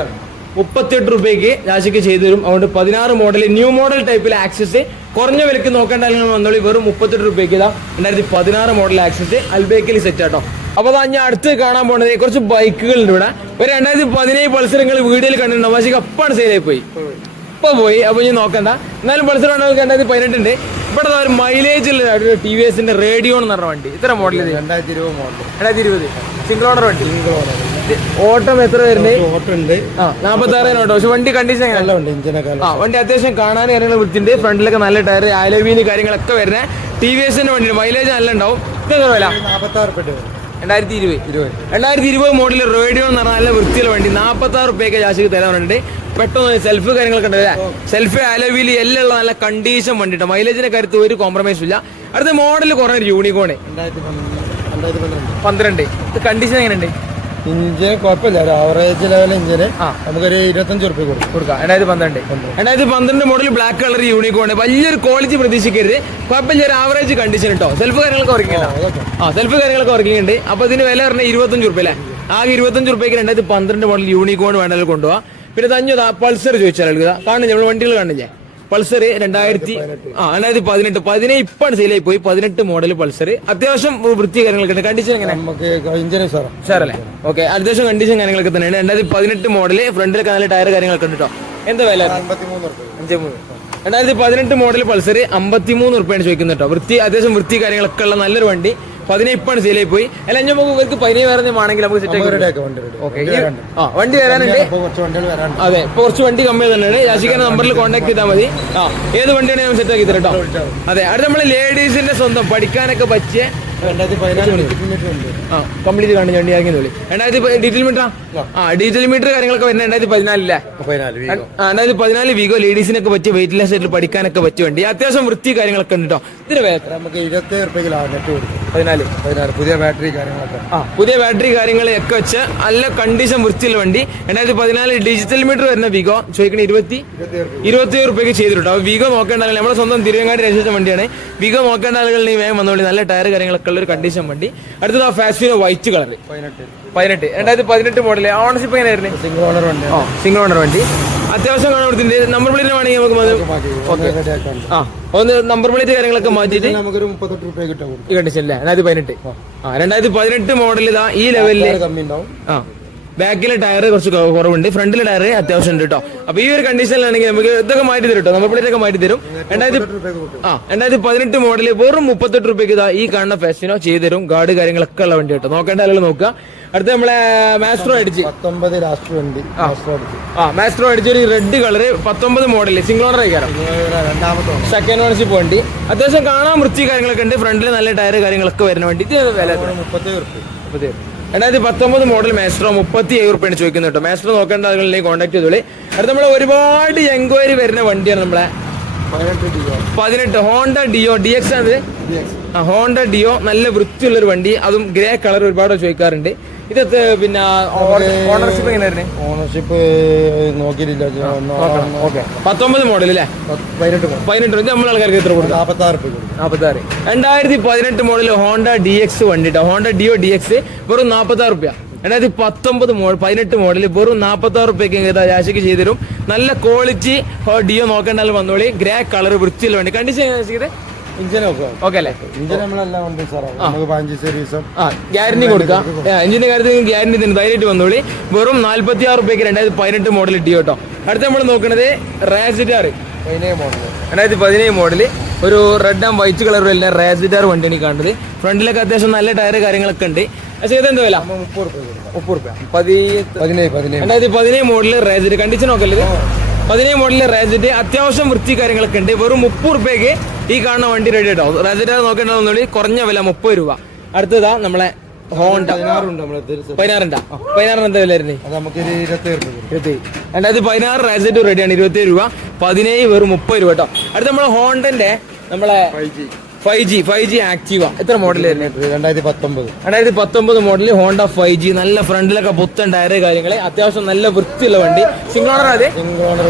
38 രൂപയ്ക്ക് രാശിക്ക് ചെയ്തു തരും. അതുകൊണ്ട് 16 മോഡൽ ന്യൂ മോഡൽ ടൈപ്പിൽ ആക്സസ് കുറഞ്ഞ വിലക്ക് നോക്കേണ്ട വന്നോളി. വെറും 38 രൂപയ്ക്ക് ഇതാ 2016 മോഡൽ ആക്സസ് അൽബേക്കിൽ സെറ്റ് ആട്ടോ. അപ്പൊ അതാ ഞാൻ അടുത്ത് കാണാൻ പോണത് കുറച്ച് ബൈക്കുകളുണ്ട് ഇവിടെ. ഒരു 2017 പൾസർ നിങ്ങൾ വീഡിയോയിൽ കണ്ടിട്ടുണ്ടോ? പക്ഷേ അപ്പാണ് സെയിലായി പോയി. ഇപ്പൊ പോയി. അപ്പൊ ഞാൻ നോക്കണ്ട. എന്നാലും പൾസർ 2018 ഉണ്ട്. ഇവിടെ ഒരു മൈലേജ് ഉള്ള TVSന്റെ റേഡിയോ എന്ന് പറഞ്ഞ വണ്ടി. ഇത്ര മോഡൽ 2020 സിംഗിൾ ഓണർ വണ്ടി. ഓട്ടം എത്ര വരുന്നത്? 46 ഓട്ടോ. പക്ഷെ വണ്ടി കണ്ടീഷൻ വണ്ടി അത്യാവശ്യം കാണാൻ കാര്യങ്ങൾ വൃത്തിണ്ട്. ഫ്രണ്ടിലൊക്കെ നല്ല ടയർ അലോവീൽ കാര്യങ്ങളൊക്കെ വരുന്നത് TVSന്റെ വണ്ടി. മൈലേജ് നല്ല ഉണ്ടാവും. ഇതെന്താ വില? 2020 മോഡൽ റേഡിയോ എന്ന് പറഞ്ഞാൽ നല്ല വൃത്തിയുള്ള വണ്ടി. 46 രൂപയൊക്കെ ജാസിക്ക് തരാറുണ്ട്. പെട്ടെന്ന് സെൽഫ് കാര്യങ്ങളൊക്കെ ഉണ്ട്. സെൽഫ് അലോവീൽ എല്ലാം ഉള്ള നല്ല കണ്ടീഷൻ വണ്ടിട്ടോ. മൈലേജിന്റെ കാര്യത്തിൽ ഒരു കോംപ്രമൈസും ഇല്ല. അടുത്ത മോഡൽ കുറഞ്ഞ യൂണിക്കോൺ 12. ഇത് കണ്ടീഷൻ എങ്ങനെയുണ്ട്? ഇഞ്ചിന് കുഴപ്പമില്ല. ഒരു ആവറേജ് ലെവൽ ഇഞ്ചിന് നമുക്കൊരു 25 രൂപ കൊടുക്കാം. 2012 മോഡൽ ബ്ലാക്ക് കളർ യൂണിക്കോൺ. വലിയൊരു ക്വാളിറ്റി പ്രതീക്ഷിക്കരുത്. കുഴപ്പമില്ല. ഒരു ആവറേജ് കണ്ടീഷൻ കേട്ടോ. സെൽഫ് കാര്യങ്ങളൊക്കെ വർക്കിംഗ് ഉണ്ട്. അപ്പൊ ഇതിന് വില പറഞ്ഞാൽ 25 രൂപ അല്ലേ. ആകെ 25 രൂപയ്ക്ക് 2012 മോഡൽ യൂണിക്കോൺ വേണമെങ്കിൽ കൊണ്ടുപോകാം. പിന്നെ തഞ്ഞതാ പൾസർ ചോദിച്ചാൽ കാണില്ലേ നമ്മൾ വണ്ടികൾ കാണില്ലേ? പൾസർ 2018 ഇപ്പാണ് സെയിലായി പോയി. 18 മോഡൽ പൾസർ അത്യാവശ്യം വൃത്തി കാര്യങ്ങളൊക്കെ ഉണ്ട്. കണ്ടീഷൻ എങ്ങനെ? സാറല്ലേ ഓക്കെ. അത്യാവശ്യം കണ്ടീഷൻ കാര്യങ്ങളൊക്കെ തന്നെയാണ്. 2018 മോഡല് ഫ്രണ്ടിലൊക്കെ നല്ല ടയർ കാര്യങ്ങളൊക്കെ ഉണ്ട് കേട്ടോ. എന്താ വില? 2018 മോഡൽ പൾസർ 53 രൂപയാണ് ചോദിക്കുന്നത് കേട്ടോ. അത്യാവശ്യം വൃത്തി കാര്യങ്ങളൊക്കെ ഉള്ള നല്ലൊരു വണ്ടി. 18 ഇപ്പാണ് സെയിലായി പോയി. അല്ല നമുക്ക് ഇവർക്ക് 15 വേറെ ആണെങ്കിൽ നമുക്ക് സെറ്റ് ആക്കി വണ്ടി വരാനുണ്ട്. അതെ ഇപ്പൊ കുറച്ച് വണ്ടി കമ്മി തന്നെയാണ്. രാശിക്കാരുടെ നമ്പറിൽ കോൺടാക്ട് ചെയ്താൽ മതി. ഏത് വണ്ടിയാണ് ഞാൻ സെറ്റ് ആക്കി തരാം കേട്ടോ. അതെ അടുത്ത നമ്മള് ലേഡീസിന്റെ സ്വന്തം പഠിക്കാനൊക്കെ പറ്റിയ 2014 കംപ്ലീറ്റ് കാണുന്ന വണ്ടി ഇറങ്ങി തോളി. 2000 ഡീറ്റെയിൽ മീറ്റർ ഡീറ്റെയിൽ മീറ്റർ കാര്യങ്ങളൊക്കെ വരുന്നത് 2014 2014 വിഗോ ലേഡീസിനൊക്കെ പറ്റിയ വെയിറ്റ്ലെസ് ആയിട്ട് പഠിക്കാനൊക്കെ പറ്റിയ വണ്ടി. അത്യാവശ്യം വൃത്തി കാര്യങ്ങളൊക്കെ ഉണ്ട് കേട്ടോ. ഇതിന് നമുക്ക് 27 രൂപയ്ക്ക് 14 പുതിയ ബാറ്ററി കാര്യങ്ങളൊക്കെ പുതിയ ബാറ്ററി കാര്യങ്ങളൊക്കെ വെച്ച് നല്ല കണ്ടീഷൻ വൃത്തിയുള്ള വണ്ടി. 2014 ഡിജിറ്റൽ മീറ്റർ വരുന്ന വിഗോ ചോദിക്കണ 27 രൂപയ്ക്ക് ചെയ്തിട്ടോ. വിഗോ നോക്കേണ്ട ആളുകൾ നമ്മുടെ സ്വന്തം തിരുവങ്ങാടി രജിസ്ട്രേഷൻ വണ്ടിയാണ്. വിഗോ നോക്കേണ്ട ആളുകൾ നീ വേഗം വന്നോളി. നല്ല ടയർ കാര്യങ്ങളൊക്കെ ഉള്ള ഒരു കണ്ടീഷൻ വണ്ടി. അടുത്തത് ഫാസ്റ്റിനോ വൈറ്റ് കളർ 18 2018 മോഡല്. ഓണർഷിപ്പ് എങ്ങനെയായിരുന്നു? സിംഗിൾ ഓണർ വണ്ടി. അത്യാവശ്യം കാണാൻ കൊടുത്തിട്ടുണ്ട്. നമ്പർ പ്ലേറ്റ് വേണമെങ്കിൽ നമുക്ക് ഒന്ന് നമ്പർ പ്ലേറ്റ് കാര്യങ്ങളൊക്കെ മാറ്റിയിട്ട് നമുക്കൊരു 38 രൂപ കിട്ടും ഈ കണ്ടീഷൻ അല്ലേ. 2018 മോഡൽ ഇതാ ഈ ലെവലില്. ബാക്കിലെ ടയർ കുറച്ച് കുറവുണ്ട്. ഫ്രണ്ടിലെ ടയർ അത്യാവശ്യം ഉണ്ട് കേട്ടോ. അപ്പൊ ഈ ഒരു കണ്ടീഷനിലാണെങ്കിൽ നമുക്ക് ഇതൊക്കെ മാറ്റി തരും കേട്ടോ. നമ്പർ പ്ലേറ്റ് ഒക്കെ മാറ്റി തരും. 2018 മോഡല് വെറും 38 രൂപയ്ക്ക് ഇതാ ഈ കാണുന്ന ഫാസിനോ ചെയ്തു തരും. ഗാർഡ് കാര്യങ്ങളൊക്കെ ഉള്ള വണ്ടി കേട്ടോ. നോക്കേണ്ട ആളുകൾ നോക്കുക. അടുത്ത നമ്മളെ മാസ്ട്രോ അടിച്ച് 19 ലാസ്റ്റ് വണ്ടി മാസ്ട്രോ അടിച്ച് ഒരു red colour 19 model single owner ആയിക്കാരം. സെക്കൻഡ് ഓണർഷിപ്പ് വണ്ടി. അത്യാവശ്യം കാണാൻ വൃത്തി കാര്യങ്ങളൊക്കെ ഉണ്ട്. ഫ്രണ്ടിൽ നല്ല ടയർ കാര്യങ്ങളൊക്കെ വരുന്ന വണ്ടി. ഇത് വില 2019 മോഡൽ മാസ്ട്രോ 37 രൂപയാണ് ചോദിക്കുന്നത് കേട്ടോ. മാസ്ട്രോ നോക്കേണ്ട ആളുകളിലേക്ക് കോൺടാക്ട് ചെയ്തോളി. അടുത്ത നമ്മളെ ഒരുപാട് എൻക്വയറി വരുന്ന വണ്ടിയാണ് നമ്മളെ 18 ഹോണ്ട ഡിയോ DX ആണ്. ഹോണ്ട ഡിയോ നല്ല വൃത്തിയുള്ള ഒരു വണ്ടി. അതും ഗ്രേ കളർ ഒരുപാട് ചോദിക്കാറുണ്ട്. ഇത് പിന്നെ ഓണർഷിപ്പ് എങ്ങനെയായിരുന്നു? ഓണർഷിപ്പ് നോക്കിയിട്ടില്ല. 19 മോഡൽ അല്ലേ? 18 നമ്മൾ ആൾക്കാർക്ക് എത്ര കൊടുക്കും? 46. 2018 മോഡൽ ഹോണ്ട DX വണ്ടി കേട്ടോ. ഹോണ്ട ഡിയോ DX വെറും 46 രൂപ. 2019 18 മോഡൽ വെറും 46 റുപ്യക്ക് രാശിക്ക് ചെയ്തുതരും. നല്ല ക്വാളിറ്റി ഡിയോ നോക്കേണ്ടാലും വന്നോളി. ഗ്രേ കളർ വൃത്തിയിൽ വേണ്ടി കണ്ടീഷൻ ഇഞ്ചിൻ ഓക്കെ അല്ലേ? ഇഞ്ചിൻ നമ്മളെല്ലാം ഉണ്ട് സാറേ, നമുക്ക് 5 സർവീസും ഗ്യാരണ്ടി കൊടുക്കാം. എഞ്ചിന്റെ കാര്യത്തിൽ ഗ്യാരണ്ടി തന്നെ ധൈര്യമായിട്ട് വന്നോളി. വെറും 46 റുപ്യക്ക് 2018 മോഡൽ ഡിയോ കേട്ടോ. അടുത്ത നമ്മൾ നോക്കുന്നത് റാസിഡാർ 2017 മോഡല്. ഒരു റെഡ് ആൻഡ് വൈറ്റ് കളറും എല്ലാം റാസിഡാർ വണ്ടിയാണ് കാണുന്നത്. ഫ്രണ്ടിലൊക്കെ അത്യാവശ്യം നല്ല ടയർ കാര്യങ്ങളൊക്കെ ഉണ്ട്. പക്ഷേ ഇതെന്ത് വില? 30 രൂപ. 2017 മോഡല് റാസിഡ് കണ്ടീഷൻ നോക്കല്ലേ? 17 മോഡലിലെ റാസിഡ് അത്യാവശ്യം വൃത്തി കാര്യങ്ങളൊക്കെ ഉണ്ട്. വെറും 30 റുപ്യക്ക് ഈ കാണുന്ന വണ്ടി റെഡി കേട്ടോ. റാസിഡ് നോക്കേണ്ടതെന്നുള്ളി കുറഞ്ഞ വില 30 രൂപ. അടുത്തതാ നമ്മളെ ഹോണ്ട 16 എന്താ വില വരുന്നത്? 2016 റാസിഡ് റെഡിയാണ് 27 രൂപ. 17 വെറും 30 രൂപ കേട്ടോ. അടുത്ത നമ്മളെ ഹോണ്ടന്റെ നമ്മളെ 5G ആക്റ്റീവ എത്ര മോഡൽ വരുന്നത്? 2019 മോഡല് ഹോണ്ട 5G. നല്ല ഫ്രണ്ടിലൊക്കെ പുത്തൻ ടയർ കാര്യങ്ങള്, അത്യാവശ്യം നല്ല വൃത്തിയുള്ള വണ്ടി. സിംഗിൾ ഓണർ അതെ?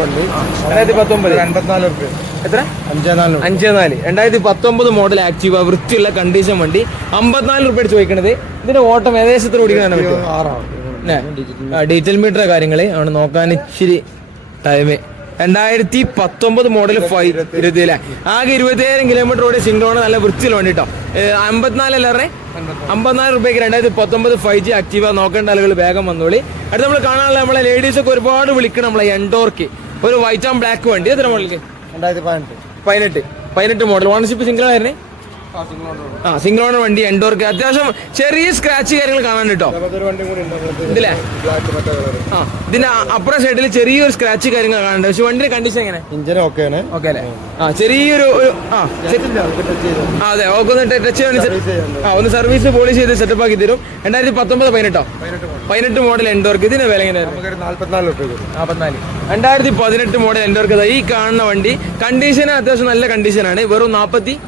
വണ്ടി 2019 54 രൂപ. എത്ര? 54. 2019 മോഡൽ ആക്റ്റീവ വൃത്തിയുള്ള കണ്ടീഷൻ വണ്ടി. 54 രൂപ ചോദിക്കണത്. ഇതിന്റെ ഓട്ടം ഏകദേശം എത്ര ഓടിക്കണ? ഡീറ്റെയിൽ മീറ്റർ കാര്യങ്ങള് ആണ് നോക്കാൻ ഇച്ചിരി ടൈം. 2019 മോഡൽ 20 അല്ലേ? ആകെ 27,000 കിലോമീറ്റർ ഓടി സിംഗിൾ ഓണർ നല്ല വൃത്തിയിൽ വണ്ടി കേട്ടോ. 54 അല്ലേ? 54 രൂപയ്ക്ക് 2019 5G ആക്റ്റീവ നോക്കേണ്ട ആളുകൾ വേഗം വന്നോളി. അടുത്ത് നമ്മൾ കാണാനുള്ള നമ്മളെ ലേഡീസ് ഒക്കെ ഒരുപാട് വിളിക്കണം നമ്മളെ എൻഡോർക്ക് ഒരു വൈറ്റ് ആൻഡ് ബ്ലാക്ക് വണ്ടി. എത്ര മോഡലിക്ക്? 2018 മോഡൽ. ഓണർഷിപ്പ് സിംഗിൾ ആയിരുന്നേ? സിംഗിൾ ഓണർ വണ്ടി എൻഡോർക്ക്. അത്യാവശ്യം ചെറിയ സ്ക്രാച്ച് കാര്യങ്ങൾ കാണാൻ കേട്ടോ ഇതില്ലേ? ഇതിന്റെ അപ്പുറം സൈഡിൽ ചെറിയൊരു സ്ക്രാച്ച് കാര്യങ്ങൾ കാണാനുണ്ട്. പക്ഷെ വണ്ടിയുടെ കണ്ടീഷൻ എങ്ങനെ? ഇഞ്ചിൻ ഓക്കെ അല്ലേ? ചെറിയൊരു അതെ ഓക്കെ ഒന്ന് ടച്ച് ഒന്ന് സർവീസ് പോളിഷ് ചെയ്ത് സെറ്റപ്പ് ആക്കി തരും. 2019 18 മോഡൽ എൻഡോർക്ക്. ഇതിന്റെ വില എങ്ങനെയായിരുന്നു? 44. 2018 മോഡൽ എൻഡോർക്ക്. ഈ കാണുന്ന വണ്ടി കണ്ടീഷൻ അത്യാവശ്യം നല്ല കണ്ടീഷനാണ്. വെറും 44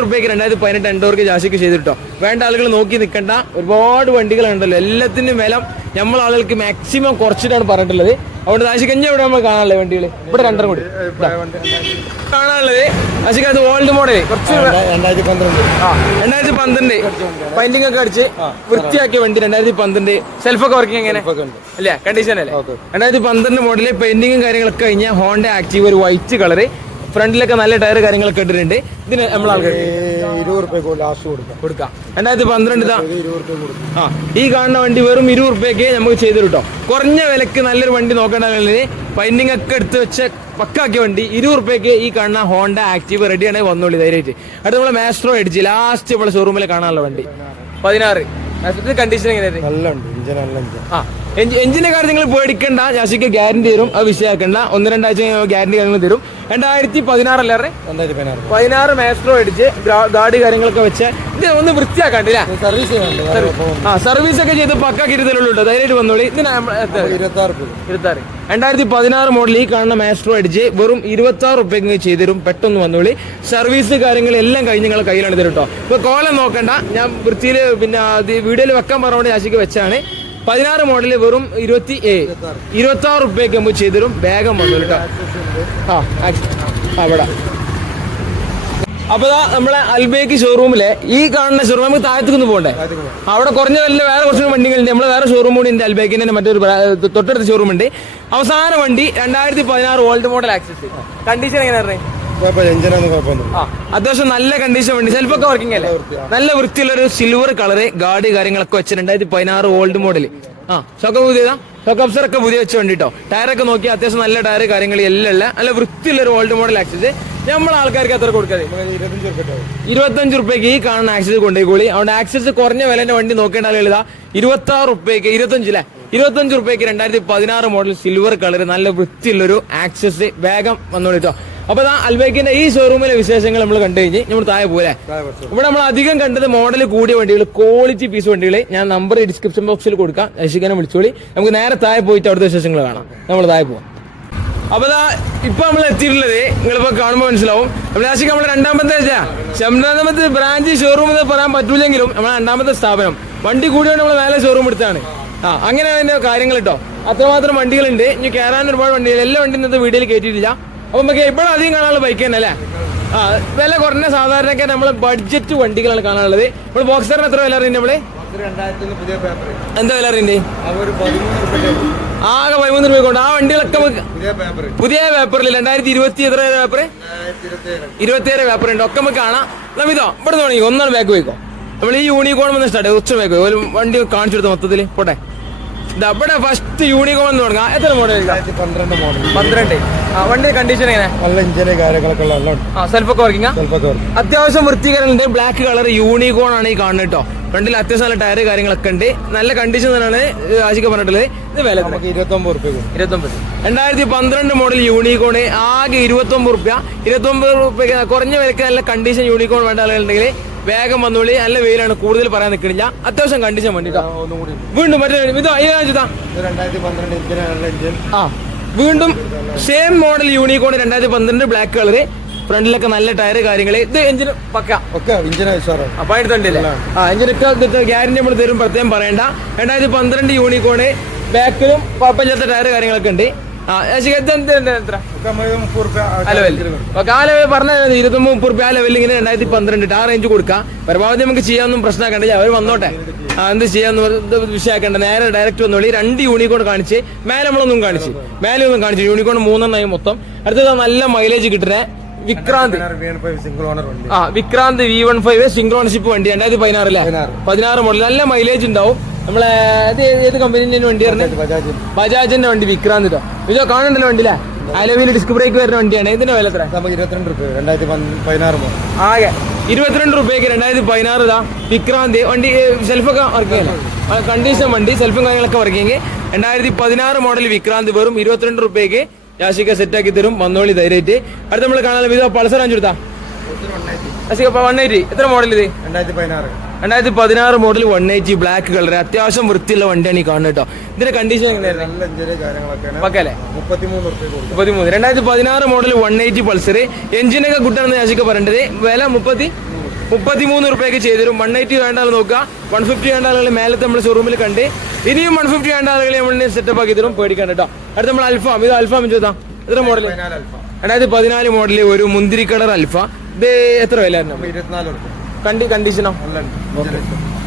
രൂപയ്ക്ക് 2018 എൻഡോർക്ക് ജാസിക്ക് ചെയ്തിട്ടോ. വേണ്ട ആളുകൾ നോക്കി നിൽക്കണ്ട, ഒരുപാട് വണ്ടികളുണ്ടല്ലോ. എല്ലാത്തിനും വില നമ്മൾ ആളുകൾക്ക് മാക്സിമം കുറച്ചിട്ടാണ് പറഞ്ഞിട്ടുള്ളത്. അതുകൊണ്ട് ആശിക്കഞ്ഞ ഇവിടെ നമ്മൾ കാണാനുള്ളത് വണ്ടികൾ ഇവിടെ 2 കൂടി കാണാനുള്ളത്. ആശിക്ക് അത് ഓൾഡ് മോഡൽ കുറച്ച് 2012 പെയിന്റിംഗ് ഒക്കെ അടിച്ച് വൃത്തിയാക്കിയ വണ്ടി. 2012 സെൽഫൊക്കെ വർക്കിംഗ് എങ്ങനെ അല്ലേ? കണ്ടീഷൻ അല്ലേ? 2012 മോഡല് പെയിന്റിങ്ങും കാര്യങ്ങളൊക്കെ കഴിഞ്ഞ ഹോണ്ട ആക്റ്റീവ് ഒരു വൈറ്റ് കളറ്. ഫ്രണ്ടിലൊക്കെ നല്ല ടയർ കാര്യങ്ങളൊക്കെ ഇട്ടിട്ടുണ്ട്. ഇതിന് നമ്മൾ ആൾക്കാർ 20 രൂപ കൊടുക്കാം. 2012 ഈ കാണുന്ന വണ്ടി വെറും 20 രൂപയ്ക്ക് നമുക്ക് ചെയ്തു കിട്ടോ. കുറഞ്ഞ വിലക്ക് നല്ലൊരു വണ്ടി നോക്കേണ്ടത് പെയിന്റിംഗ് ഒക്കെ എടുത്ത് വെച്ച് പക്കാക്കിയ വണ്ടി 20 രൂപയ്ക്ക് ഈ കാണുന്ന ഹോണ്ട ആക്റ്റീവ് റെഡിയാണ് വന്നോളി ധൈര്യമായിട്ട്. അടുത്ത നമ്മളെ മാസ്ട്രോ അടിച്ച് ലാസ്റ്റ് നമ്മളെ ഷോറൂമിൽ കാണാനുള്ള വണ്ടി 16. കണ്ടീഷൻ എങ്ങനെയായിരുന്നു? എഞ്ചിന്റെ കാര്യം നിങ്ങൾ പേടിക്കണ്ട, ജാസിക്ക് ഗ്യാരണ്ടി തരും. അത് വിഷയമാക്കണ്ട. 1-2 ആഴ്ച ഗ്യാരണ്ടി കാര്യങ്ങൾ തരും. 2016 അല്ലേ? 16 മാസ്ട്രോ അടിച്ച് ഗാഡി കാര്യങ്ങളൊക്കെ വെച്ച് ഇത് ഒന്ന് വൃത്തിയാക്കാണ്ടില്ല. സർവീസ് ഒക്കെ ചെയ്ത് പക്കാക്കി ഇരുത്തലുള്ളൂ. ധൈര്യമായിട്ട് വന്നോളി. ഇതിന് 2016 മോഡൽ ഈ കാണുന്ന മാസ്ട്രോ അടിച്ച് വെറും 26 രൂപയ്ക്ക് ചെയ്തുതരും. പെട്ടെന്ന് വന്നോളി. സർവീസ് കാര്യങ്ങൾ എല്ലാം കഴിഞ്ഞ് നിങ്ങളെ കയ്യിലാണ് തരും കേട്ടോ. ഇപ്പൊ കോലം നോക്കണ്ട, ഞാൻ വൃത്തിയിൽ പിന്നെ വീഡിയോയിൽ വെക്കാൻ പറഞ്ഞുകൊണ്ട് ജാസിക്ക് വെച്ചാണ്. 16 മോഡല് വെറും 26 രൂപയ്ക്ക് നമുക്ക് ചെയ്തുതരും. വേഗം വന്നു കേട്ടോ. അവിടെ അപ്പൊ നമ്മളെ അൽബേക്ക് ഷോറൂമിലെ ഈ കാണുന്ന ഷോറൂം നമുക്ക് താഴത്തേക്കൊന്ന് പോകണ്ടേ? അവിടെ കുറഞ്ഞ വല്ല വേറെ കുറച്ച് വണ്ടികളുണ്ട്. നമ്മളെ വേറെ ഷോറൂം കൂടി ഉണ്ട്. അൽബേക്കിന്റെ മറ്റൊരു തൊട്ടടുത്ത ഷോറൂം ഉണ്ട്. അവസാന വണ്ടി 2016 ഓൾഡ് മോഡൽ ആക്സസ്. കണ്ടീഷൻ എങ്ങനെയായിരുന്നു? അത്യാവശ്യം നല്ല കണ്ടീഷൻ വണ്ടി. സെൽഫൊക്കെ വർക്കിംഗ് അല്ലേ? നല്ല വൃത്തിയുള്ള ഒരു സിൽവർ കളറ് ഗാഡി കാര്യങ്ങളൊക്കെ വെച്ച് 2016 ഓൾഡ് മോഡൽ. ഷോക്ക് പുതിയതാ. ഷോക്ക് അബ്സർ ഒക്കെ പുതിയ വെച്ച് വണ്ടിട്ടോ. ടയറൊക്കെ നോക്കി അത്യാവശ്യം നല്ല ടയർ കാര്യങ്ങൾ എല്ലാം നല്ല വൃത്തിയുള്ള ഒരു ഓൾഡ് മോഡൽ ആക്സസ്. നമ്മളെ ആൾക്കാർക്ക് എത്ര കൊടുക്കാതെ? 25 രൂപയ്ക്ക് ഈ കാണുന്ന ആക്സസ് കൊണ്ടുപോയി. അതുകൊണ്ട് ആക്സസ് കുറഞ്ഞ വിലന്റെ വണ്ടി നോക്കേണ്ട ആളുകൾ 26 രൂപയ്ക്ക് 25 രൂപയ്ക്ക് 2016 മോഡൽ സിൽവർ കളർ നല്ല വൃത്തിയുള്ളൊരു ആക്സസ് വേഗം വന്നോളിട്ടോ. അപ്പൊ അൽബേക്കിന്റെ ഈ ഷോറൂമിലെ വിശേഷങ്ങൾ നമ്മൾ കണ്ടു കഴിഞ്ഞ് നമ്മൾ താഴെ പോലെ ഇവിടെ നമ്മൾ അധികം കണ്ടത് മോഡൽ കൂടിയ വണ്ടികൾ, ക്വാളിറ്റി പീസ് വണ്ടികൾ. ഞാൻ നമ്പർ ഡിസ്ക്രിപ്ഷൻ ബോക്സിൽ കൊടുക്കാം, രക്ഷിക്കാനും വിളിച്ചോളി. നമുക്ക് നേരെ താഴെ പോയിട്ട് അവിടുത്തെ വിശേഷങ്ങൾ കാണാം. നമ്മൾ താഴെ പോവാം. അപ്പൊ ഇപ്പൊ നമ്മൾ എത്തിയിട്ടുള്ളത് നിങ്ങളിപ്പോ കാണുമ്പോൾ മനസ്സിലാവും. നമ്മൾ രണ്ടാമത്തെ ബ്രാഞ്ച് ഷോറൂം എന്ന് പറയാൻ പറ്റൂലെങ്കിലും നമ്മളെ 2ാമത്തെ സ്ഥാപനം. വണ്ടി കൂടിയാണ് നമ്മൾ മേലെ ഷോറൂം എടുത്താണ്. അങ്ങനെ അതിന്റെ കാര്യങ്ങൾ കേട്ടോ. അത്രമാത്രം വണ്ടികളുണ്ട്. ഇനി കയറാൻ ഒരുപാട് വണ്ടികൾ. എല്ലാ വണ്ടി ഇന്നത്തെ വീഡിയോയിൽ കയറ്റിയിട്ടില്ല. അപ്പൊ നമുക്ക് എപ്പോഴും അധികം കാണാനുള്ള ബൈക്ക് തന്നെ അല്ലേ? വില കുറഞ്ഞ സാധാരണക്കാർ നമ്മള് ബഡ്ജറ്റ് വണ്ടികളാണ് കാണാനുള്ളത്. നമ്മൾ ബോക്സറിന് എത്ര വില അറിയുന്നത്? നമ്മള് ഇത് 2000 പുതിയ പേപ്പർ. എന്താ വില അറിയണ്ടേ? ഒരു 13 രൂപ. ആകെ 13 രൂപ കൊണ്ട് ആ വണ്ടികളൊക്കെ നമുക്ക് പുതിയ പേപ്പർ. പുതിയ പേപ്പറിൽ 2020 എത്ര പേപ്പർ? 27 പേപ്പർ ഉണ്ട്. ഒക്കെ നമുക്ക് കാണാം. നമ്മിതോ ഇവിടെ തുടങ്ങി ഒന്നാണ് ബാക്ക് പോയിക്കോ. നമ്മൾ ഈ യൂണിക്കോൺ വന്ന് സ്റ്റാർട്ട് ഉച്ച ബാക്ക് ഒരു വണ്ടി കാണിച്ചു കൊടുത്ത മൊത്തത്തിൽ പോട്ടെ. ഇവിടെ ഫസ്റ്റ് യൂണിക്കോൺ എന്ന് തുടങ്ങാം. എത്ര മോഡൽ? 2012 മോഡൽ. 12. ആ വണ്ടി കണ്ടീഷൻ എങ്ങനെ? നല്ല ഇഞ്ചിന് കാര്യങ്ങളൊക്കെ ഉള്ള നല്ല. സെൽഫൊക്കെ വർക്കിംഗ്. അത്യാവശ്യം വൃത്തികരമുണ്ട്. ബ്ലാക്ക് കളർ യൂണിക്കോൺ ആണ് ഈ കാണുന്നത് കേട്ടോ. ഫ്രണ്ടിൽ അത്യാവശ്യം നല്ല ടയർ കാര്യങ്ങളൊക്കെ ഉണ്ട്. നല്ല കണ്ടീഷൻ തന്നെയാണ് ആശിക പറഞ്ഞിട്ടുള്ളത്. ഇത് വില 29 രൂപ. 2012 മോഡൽ യൂണിക്കോൺ ആകെ 29 രൂപ. 29 രൂപ കുറഞ്ഞ വിലക്ക് നല്ല കണ്ടീഷൻ യൂണിക്കോൺ വേണ്ട ആളുകളുണ്ടെങ്കിൽ വേഗം വന്നോളി. നല്ല വെയിലാണ്, കൂടുതൽ പറയാൻ നിൽക്കണില്ല. അത്യാവശ്യം കണ്ടീഷൻ വേണ്ടി വീണ്ടും മറ്റേ ഇതോ ആ വീണ്ടും same model Unicorn 2012 black colour. ഫ്രണ്ടിലൊക്കെ നല്ല ടയർ കാര്യങ്ങള്. ഇത് എഞ്ചിന് പക്ക അപ്പൊ എടുത്തോണ്ടല്ലേ? ആ എഞ്ചിനൊക്കെ ഗ്യാരണ്ടി നമ്മൾ തരും, പ്രത്യേകം പറയണ്ട. 2012 യൂണിക്കോണ് ബാക്കിലും കുഴപ്പമില്ലാത്ത ടയർ കാര്യങ്ങളൊക്കെ ഉണ്ട്. പറഞ്ഞ 29-30 രൂപ ലെവലിൽ ഇങ്ങനെ 2012 ആ റേഞ്ച് കൊടുക്കാം. പരമാവധി നമുക്ക് ചെയ്യാനൊന്നും പ്രശ്നമാക്കണ്ട. അവർ വന്നോട്ടെ, എന്ത് ചെയ്യാന്ന് വിഷയമാക്കണ്ട. നേരെ ഡയറക്റ്റ് വന്നോളി. 2 യൂണിക്കോൺ കാണിച്ച് മേലെ നമ്മളൊന്നും കാണിച്ച് മേലെ ഒന്നും കാണിച്ചു. യൂണിക്കോൺ 3 മൊത്തം. അടുത്തത് നല്ല മൈലേജ് കിട്ടുന്ന Vikrant. Vikrant V15 single ownership വണ്ടി 2016 മോഡൽ. നല്ല മൈലേജ് ഉണ്ടാവും. നമ്മളെ ഏത് കമ്പനീന്റെ വണ്ടി? ബജാജിന്റെ വണ്ടി വിക്രാന്ത്. ഇതോ കാണണ്ടല്ലോ വണ്ടിയിലെ അലവിൽ ഡിസ്ക് ബ്രേക്ക് വരുന്ന വണ്ടിയാണ്. ഇതിന്റെ വില എത്ര? 22 രൂപ. 2016 മോഡൽ. ആകെ 22 രൂപയ്ക്ക് 2016 ഇതാ വിക്രാന്ത് വണ്ടി. സെൽഫൊക്കെ വർക്ക് ചെയ്യണം, കണ്ടീഷൻ വണ്ടി. സെൽഫും കാര്യങ്ങളൊക്കെ വർക്കിങ്. 2016 മോഡൽ വിക്രാന്ത് വെറും 22 രൂപയ്ക്ക് യാഷിക സെറ്റാക്കി തരും. വന്നോളി ധൈര്യമായിട്ട്. അടുത്ത് നമ്മൾ കാണാൻ ഇത് പൾസർ അഞ്ചു കൊടുത്താ 180. എത്ര മോഡൽ ഇത്? 2016 മോഡൽ 180 ബ്ലാക്ക് കളർ. അത്യാവശ്യം വൃത്തിയുള്ള വണ്ടിയാണ് ഈ കാണുന്നത് കേട്ടോ. ഇതിന്റെ കണ്ടീഷൻ എങ്ങനെയായിരുന്നു? 2016 മോഡൽ 180 പൾസർ. എഞ്ചിനൊക്കെ ഗുഡാണെന്ന് യാഷിക പറയേണ്ടത്. വില 33 രൂപയ്ക്ക് ചെയ്തുതരും. 180 വേണ്ട ആൾ നോക്കുക. 150 വേണ്ട ആളുകൾ മേലത്തെ നമ്മൾ ഷോറൂമിൽ കണ്ട്. ഇനിയും 150 വേണ്ട ആളുകളെ നമ്മൾ സെറ്റപ്പ് ആക്കി തരും. പേടിക്കണ്ട കേട്ടോ. അടുത്ത നമ്മൾ അൽഫാം. ഇത് അൽഫാം ചോദിച്ചാ എത്ര മോഡൽ? 2014 മോഡൽ ഒരു മുന്തിരി കളർ അൽഫ. ഇത് എത്ര വില? 24 രൂപ. കണ്ടീഷനോ?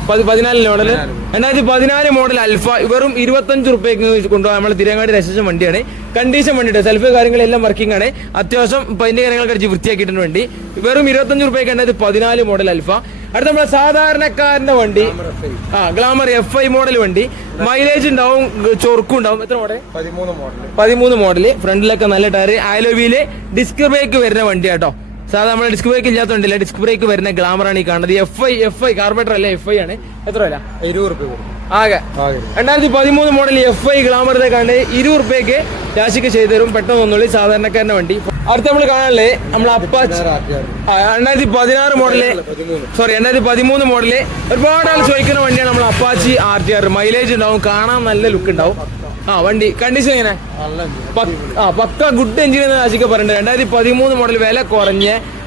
14 മോഡൽ. 2014 മോഡൽ അൽഫ വെറും 25 രൂപയ്ക്ക് കൊണ്ടുപോകാൻ നമ്മൾ തിരങ്ങാടി രജിസ്ട്രേഷൻ വണ്ടിയാണ്. കണ്ടീഷൻ വണ്ടിയിട്ട് സെൽഫ് കാര്യങ്ങളെല്ലാം വർക്കിംഗ് ആണ്. അത്യാവശ്യം പെയിന്റ് കാര്യങ്ങളൊക്കെ അടിച്ച് വൃത്തിയാക്കിയിട്ടുണ്ട് വണ്ടി. വെറും 25 രൂപയ്ക്ക് 2014 മോഡൽ അൽഫ. അടുത്ത നമ്മളെ സാധാരണക്കാരന്റെ വണ്ടി ഗ്ലാമർ FI മോഡൽ വണ്ടി. മൈലേജ് ഉണ്ടാവും, ചൊറുക്കും ഉണ്ടാവും. എത്ര മോഡൽ? 13 മോഡല്. ഫ്രണ്ടിലൊക്കെ നല്ല ടയർ. ആലോവിയില് ഡിസ്ക് ബ്രേക്ക് വരുന്ന വണ്ടി കേട്ടോ. സാധാരണ നമ്മളെ ഡിസ്ക് ബ്രേക്ക് ഇല്ലാത്തതുകൊണ്ടില്ല. ഡിസ്ക് ബ്രേക്ക് വരുന്ന ഗ്ലാമറാണ് ഈ കാണുന്നത്. FI കാർബറേറ്റർ അല്ലേ? FI ആണ്. എത്ര വില? 20 രൂപ. ആകെ 2013 മോഡൽ FI ഗ്ലാമറിനെ കാണുന്നത് 20 രൂപയ്ക്ക് യാഷിക്ക് ചെയ്തു തരും. പെട്ടെന്ന് ഒന്നുള്ളി സാധാരണക്കാരന്റെ വണ്ടി. അടുത്ത നമ്മൾ കാണാനല്ലേ നമ്മൾ അപ്പാച്ച് 2016 മോഡല് 2013 മോഡല്. ഒരുപാട് ആൾ ചോദിക്കുന്ന വണ്ടിയാണ് നമ്മൾ അപ്പാച്ചി RTR. മൈലേജ് ഉണ്ടാവും, കാണാൻ നല്ല ലുക്ക് ഉണ്ടാവും. വണ്ടി കണ്ടീഷൻ എങ്ങനെ? പക്ക ഗുഡ് എഞ്ചിൻ എന്ന് ആശിക്ക പറഞ്ഞത്. 2013 മോഡൽ വില കുറഞ്ഞ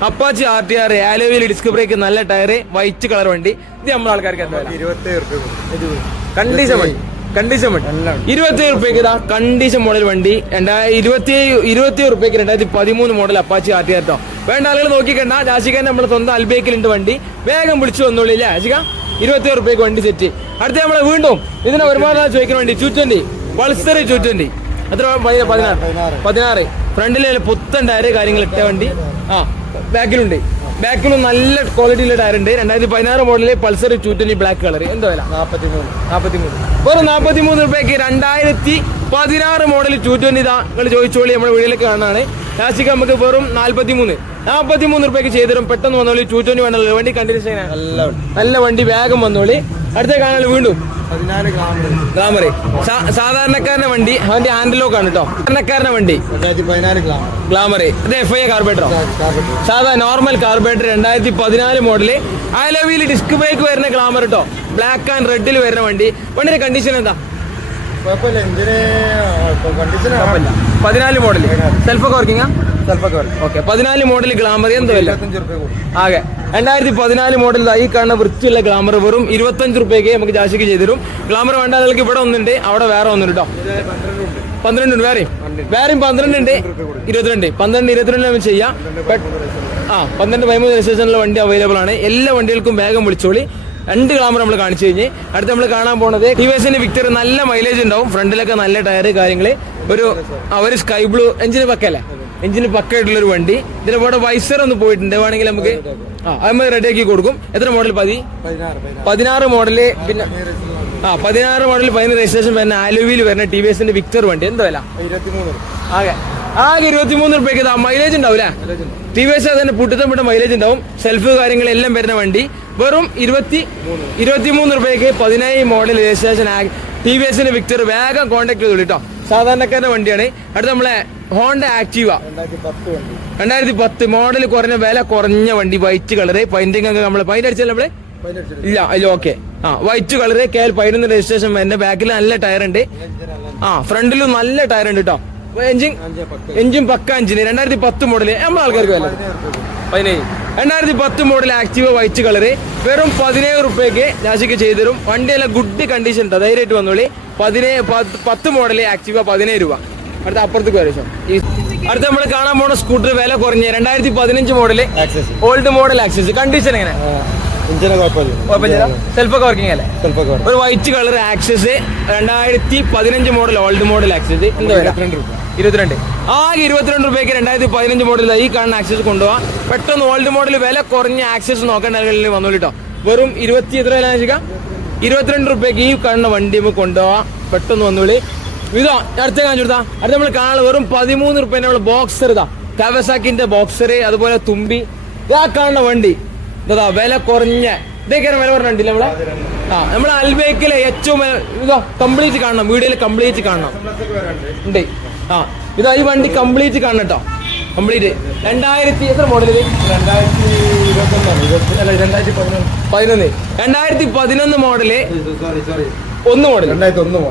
അപ്പാച്ചി RTR. ആലോവിയിൽ ഡിസ്ക് ബ്രേക്ക്, നല്ല ടയർ, വൈറ്റ് കളർ വണ്ടി. ഇത് നമ്മൾ ആൾക്കാർക്ക് എന്താ? 27 വണ്ടി. 27 രൂപയ്ക്ക് ഇതാ കണ്ടീഷൻ മോഡൽ വണ്ടി. 27 രൂപയ്ക്ക് 2013 മോഡൽ അപ്പാച്ചി RTR കേട്ടോ. വേണ്ട ആളുകൾ നോക്കിക്കണ്ട. ആശിക്കാൻ നമ്മുടെ സ്വന്തം അൽബേക്കിലുണ്ട് വണ്ടി. വേഗം വിളിച്ചു വന്നോളില്ല ആശിക. 27 രൂപയ്ക്ക് വണ്ടി സെറ്റ്. അടുത്ത നമ്മളെ വീണ്ടും ഇതിനെ ഒരുപാട് ചോദിക്കുന്ന വണ്ടി 220 പൾസർ 220. എത്ര? 16. ഫ്രണ്ടിലെ പുത്തൻ ടയർ കാര്യങ്ങൾ ഇട്ട വണ്ടി. ബാക്കിലും നല്ല ക്വാളിറ്റിയുള്ള ടയർ ഉണ്ട്. 2016 മോഡല് പൾസർ 220 ബ്ലാക്ക് കളർ. എന്താ വില? 43. വെറും 43 രൂപയ്ക്ക് 2016 മോഡൽ 220 ഇതാ നിങ്ങൾ ചോദിച്ചോളി. നമ്മുടെ വീട്ടിലേക്ക് കാണാനാണ്. ലാസ്റ്റിക്ക് നമുക്ക് വെറും 43 രൂപയ്ക്ക് ചെയ്തുതരും. പെട്ടെന്ന് വന്നോളി. 220 വേണ്ടല്ലോ. വണ്ടി കണ്ടീഷൻ നല്ല വണ്ടി. വേഗം വന്നോളി. അടുത്ത കാണാൻ വീണ്ടും ഗ്ലാമർ. സാധാരണക്കാരന്റെ വണ്ടി. അവന്റെ ഹാൻഡിലോക്ക് ആണ് കേട്ടോ. സാധാരണക്കാരന്റെ വണ്ടി ഗ്ലാമർ. ഇത് FI കാർബറേറ്ററോ? സാധാ നോർമൽ കാർബറേറ്റർ. 2014 മോഡല്. ആലോവിയിൽ ഡിസ്ക് ബ്രേക്ക് വരുന്ന ഗ്ലാമർ കേട്ടോ. ബ്ലാക്ക് ആൻഡ് റെഡിൽ വരുന്ന വണ്ടി. വണ്ടിയുടെ കണ്ടീഷൻ എന്താ? 14 മോഡൽ. സെൽഫൊക്കെ വർക്കിംഗ്? ഓക്കെ. 14 model Glamour. എന്തോ ഇല്ല ആകെ 2014 മോഡൽ ഈ കാണുന്ന വൃത്തിയുള്ള ഗ്ലാമർ വെറും 25 രൂപയ്ക്ക് നമുക്ക് ജാഷിക്ക് ചെയ്തുതരും. ഗ്ലാമർ വേണ്ട ആളുകൾക്ക് ഇവിടെ ഒന്നുണ്ട്, അവിടെ വേറെ ഒന്നുണ്ട് കേട്ടോ. 12 ഉണ്ട്. വേറെയും 12 ഉണ്ട്. 22 നമ്മൾ ചെയ്യാം. 12-13 രജിസ്ട്രേഷനിലെ വണ്ടി അവൈലബിൾ ആണ്. എല്ലാ വണ്ടികൾക്കും വേഗം വിളിച്ചോളി. 2 ഗ്ലാമർ നമ്മൾ കാണിച്ചു കഴിഞ്ഞ് അടുത്ത് നമ്മൾ കാണാൻ പോകുന്നത് ടിവിഎസിന്റെ വിക്ടർ. നല്ല മൈലേജ് ഉണ്ടാവും, ഫ്രണ്ടിലൊക്കെ നല്ല ടയർ കാര്യങ്ങള്, ഒരു സ്കൈ ബ്ലൂ എഞ്ചിന് പക്കല്ലേ, എഞ്ചിന് പക്കായിട്ടുള്ള ഒരു വണ്ടി. ഇതിന്റെ കൂടെ വൈസർ ഒന്ന് പോയിട്ടുണ്ട്, വേണമെങ്കിൽ നമുക്ക് അത് റെഡിയാക്കി കൊടുക്കും. എത്ര മോഡൽ? 16 മോഡല്. പിന്നെ 16 മോഡൽ 15 രജിസ്ട്രേഷൻ വരുന്ന ആലുവിൽ വരുന്ന ടിവിഎസിന്റെ വിക്ടർ വണ്ടി. എന്താ വില? ആകെ 23 രൂപയ്ക്ക് മൈലേജ് ഉണ്ടാവും അല്ലേ? ടിവിഎസ് അതിന്റെ പുട്ടത്തെ മൈലേജ് ഉണ്ടാവും, സെൽഫ് കാര്യങ്ങളെല്ലാം വരുന്ന വണ്ടി. വെറും 23 രൂപയ്ക്ക് 17 മോഡൽ രജിസ്ട്രേഷൻ ടിവിഎസിന്റെ വിക്ടർ. വേഗം കോൺടാക്ട് ചെയ്തോളൂ കേട്ടോ, സാധാരണക്കാരന്റെ വണ്ടിയാണ്. അടുത്ത നമ്മളെ ഹോണ്ട ആക്റ്റീവ 2010 മോഡൽ, കുറഞ്ഞ വില കുറഞ്ഞ വണ്ടി, വൈറ്റ് കളറ്. പെയിന്റിംഗ് ഒക്കെ നമ്മള് പെയിന്റ് അടിച്ചാൽ നമ്മള് ഇല്ല okay. White colour, KL 11 registration. എന്റെ ബാക്കിൽ നല്ല ടയർ ഉണ്ട്, ഫ്രണ്ടിലും നല്ല ടയർ ഉണ്ട് കേട്ടോ. എഞ്ചിൻ പക്ക എഞ്ചിന്. 2010 മോഡല് നമ്മളെ ആൾക്കാർക്ക് വില 17. 2010 മോഡൽ ആക്റ്റീവ വൈറ്റ് കളറ്, വെറും 17 രൂപയ്ക്ക് രാശിക്ക് ചെയ്തുതരും. വണ്ടിയെല്ലാം ഗുഡ് കണ്ടീഷൻ ഉണ്ടോ, ധൈര്യമായിട്ട് വന്നോളി. 10 മോഡൽ ആക്റ്റീവ 17 രൂപ. അടുത്ത അപ്പുറത്തേക്ക് വരും. അടുത്ത നമ്മൾ കാണാൻ പോകുന്ന സ്കൂട്ടർ വില കുറഞ്ഞ 2015 model old model access. Condition എങ്ങനെ? സെൽഫൊക്കെ വർക്കിംഗ് അല്ലേ? ഒരു white colour access 2015 model old model access. എന്താ 22? ആകെ 22 രൂപയ്ക്ക് 2015 മോഡൽ ഈ കാണുന്ന ആക്സസ് കൊണ്ടുപോവാം. പെട്ടെന്ന് ഓൾഡ് മോഡൽ വില കുറഞ്ഞ ആക്സസ് നോക്കേണ്ട വന്നോളിട്ടോ. വെറും 22 രൂപയ്ക്ക് ഈ കാണുന്ന വണ്ടി നമുക്ക് കൊണ്ടുപോവാം. പെട്ടെന്ന് വന്നോളി. ഇതാ അടുത്ത കാണിച്ചു കൊടുത്താ. അടുത്ത നമ്മൾ കാണാൻ വെറും 13 രൂപ ബോക്സർ. ഇതാ കാവസാക്കിന്റെ ബോക്സർ, അതുപോലെ തുമ്പി. ഇതാ കാണുന്ന വണ്ടി ഇതാ വില കുറഞ്ഞ ഇതേക്കാണ് വില പറഞ്ഞിട്ടില്ല നമ്മളെ. നമ്മളെ അൽബേക്കിലെ ഏറ്റവും ഇതാ കംപ്ലീറ്റ് കാണണം, വീഡിയോയിൽ കംപ്ലീറ്റ് കാണണം ഉണ്ട്. ഇതാ ഈ വണ്ടി കംപ്ലീറ്റ് കാണണം കേട്ടോ, കംപ്ലീറ്റ്. 2000 എത്ര മോഡല്? 2011 മോഡല്. 1 മോഡൽ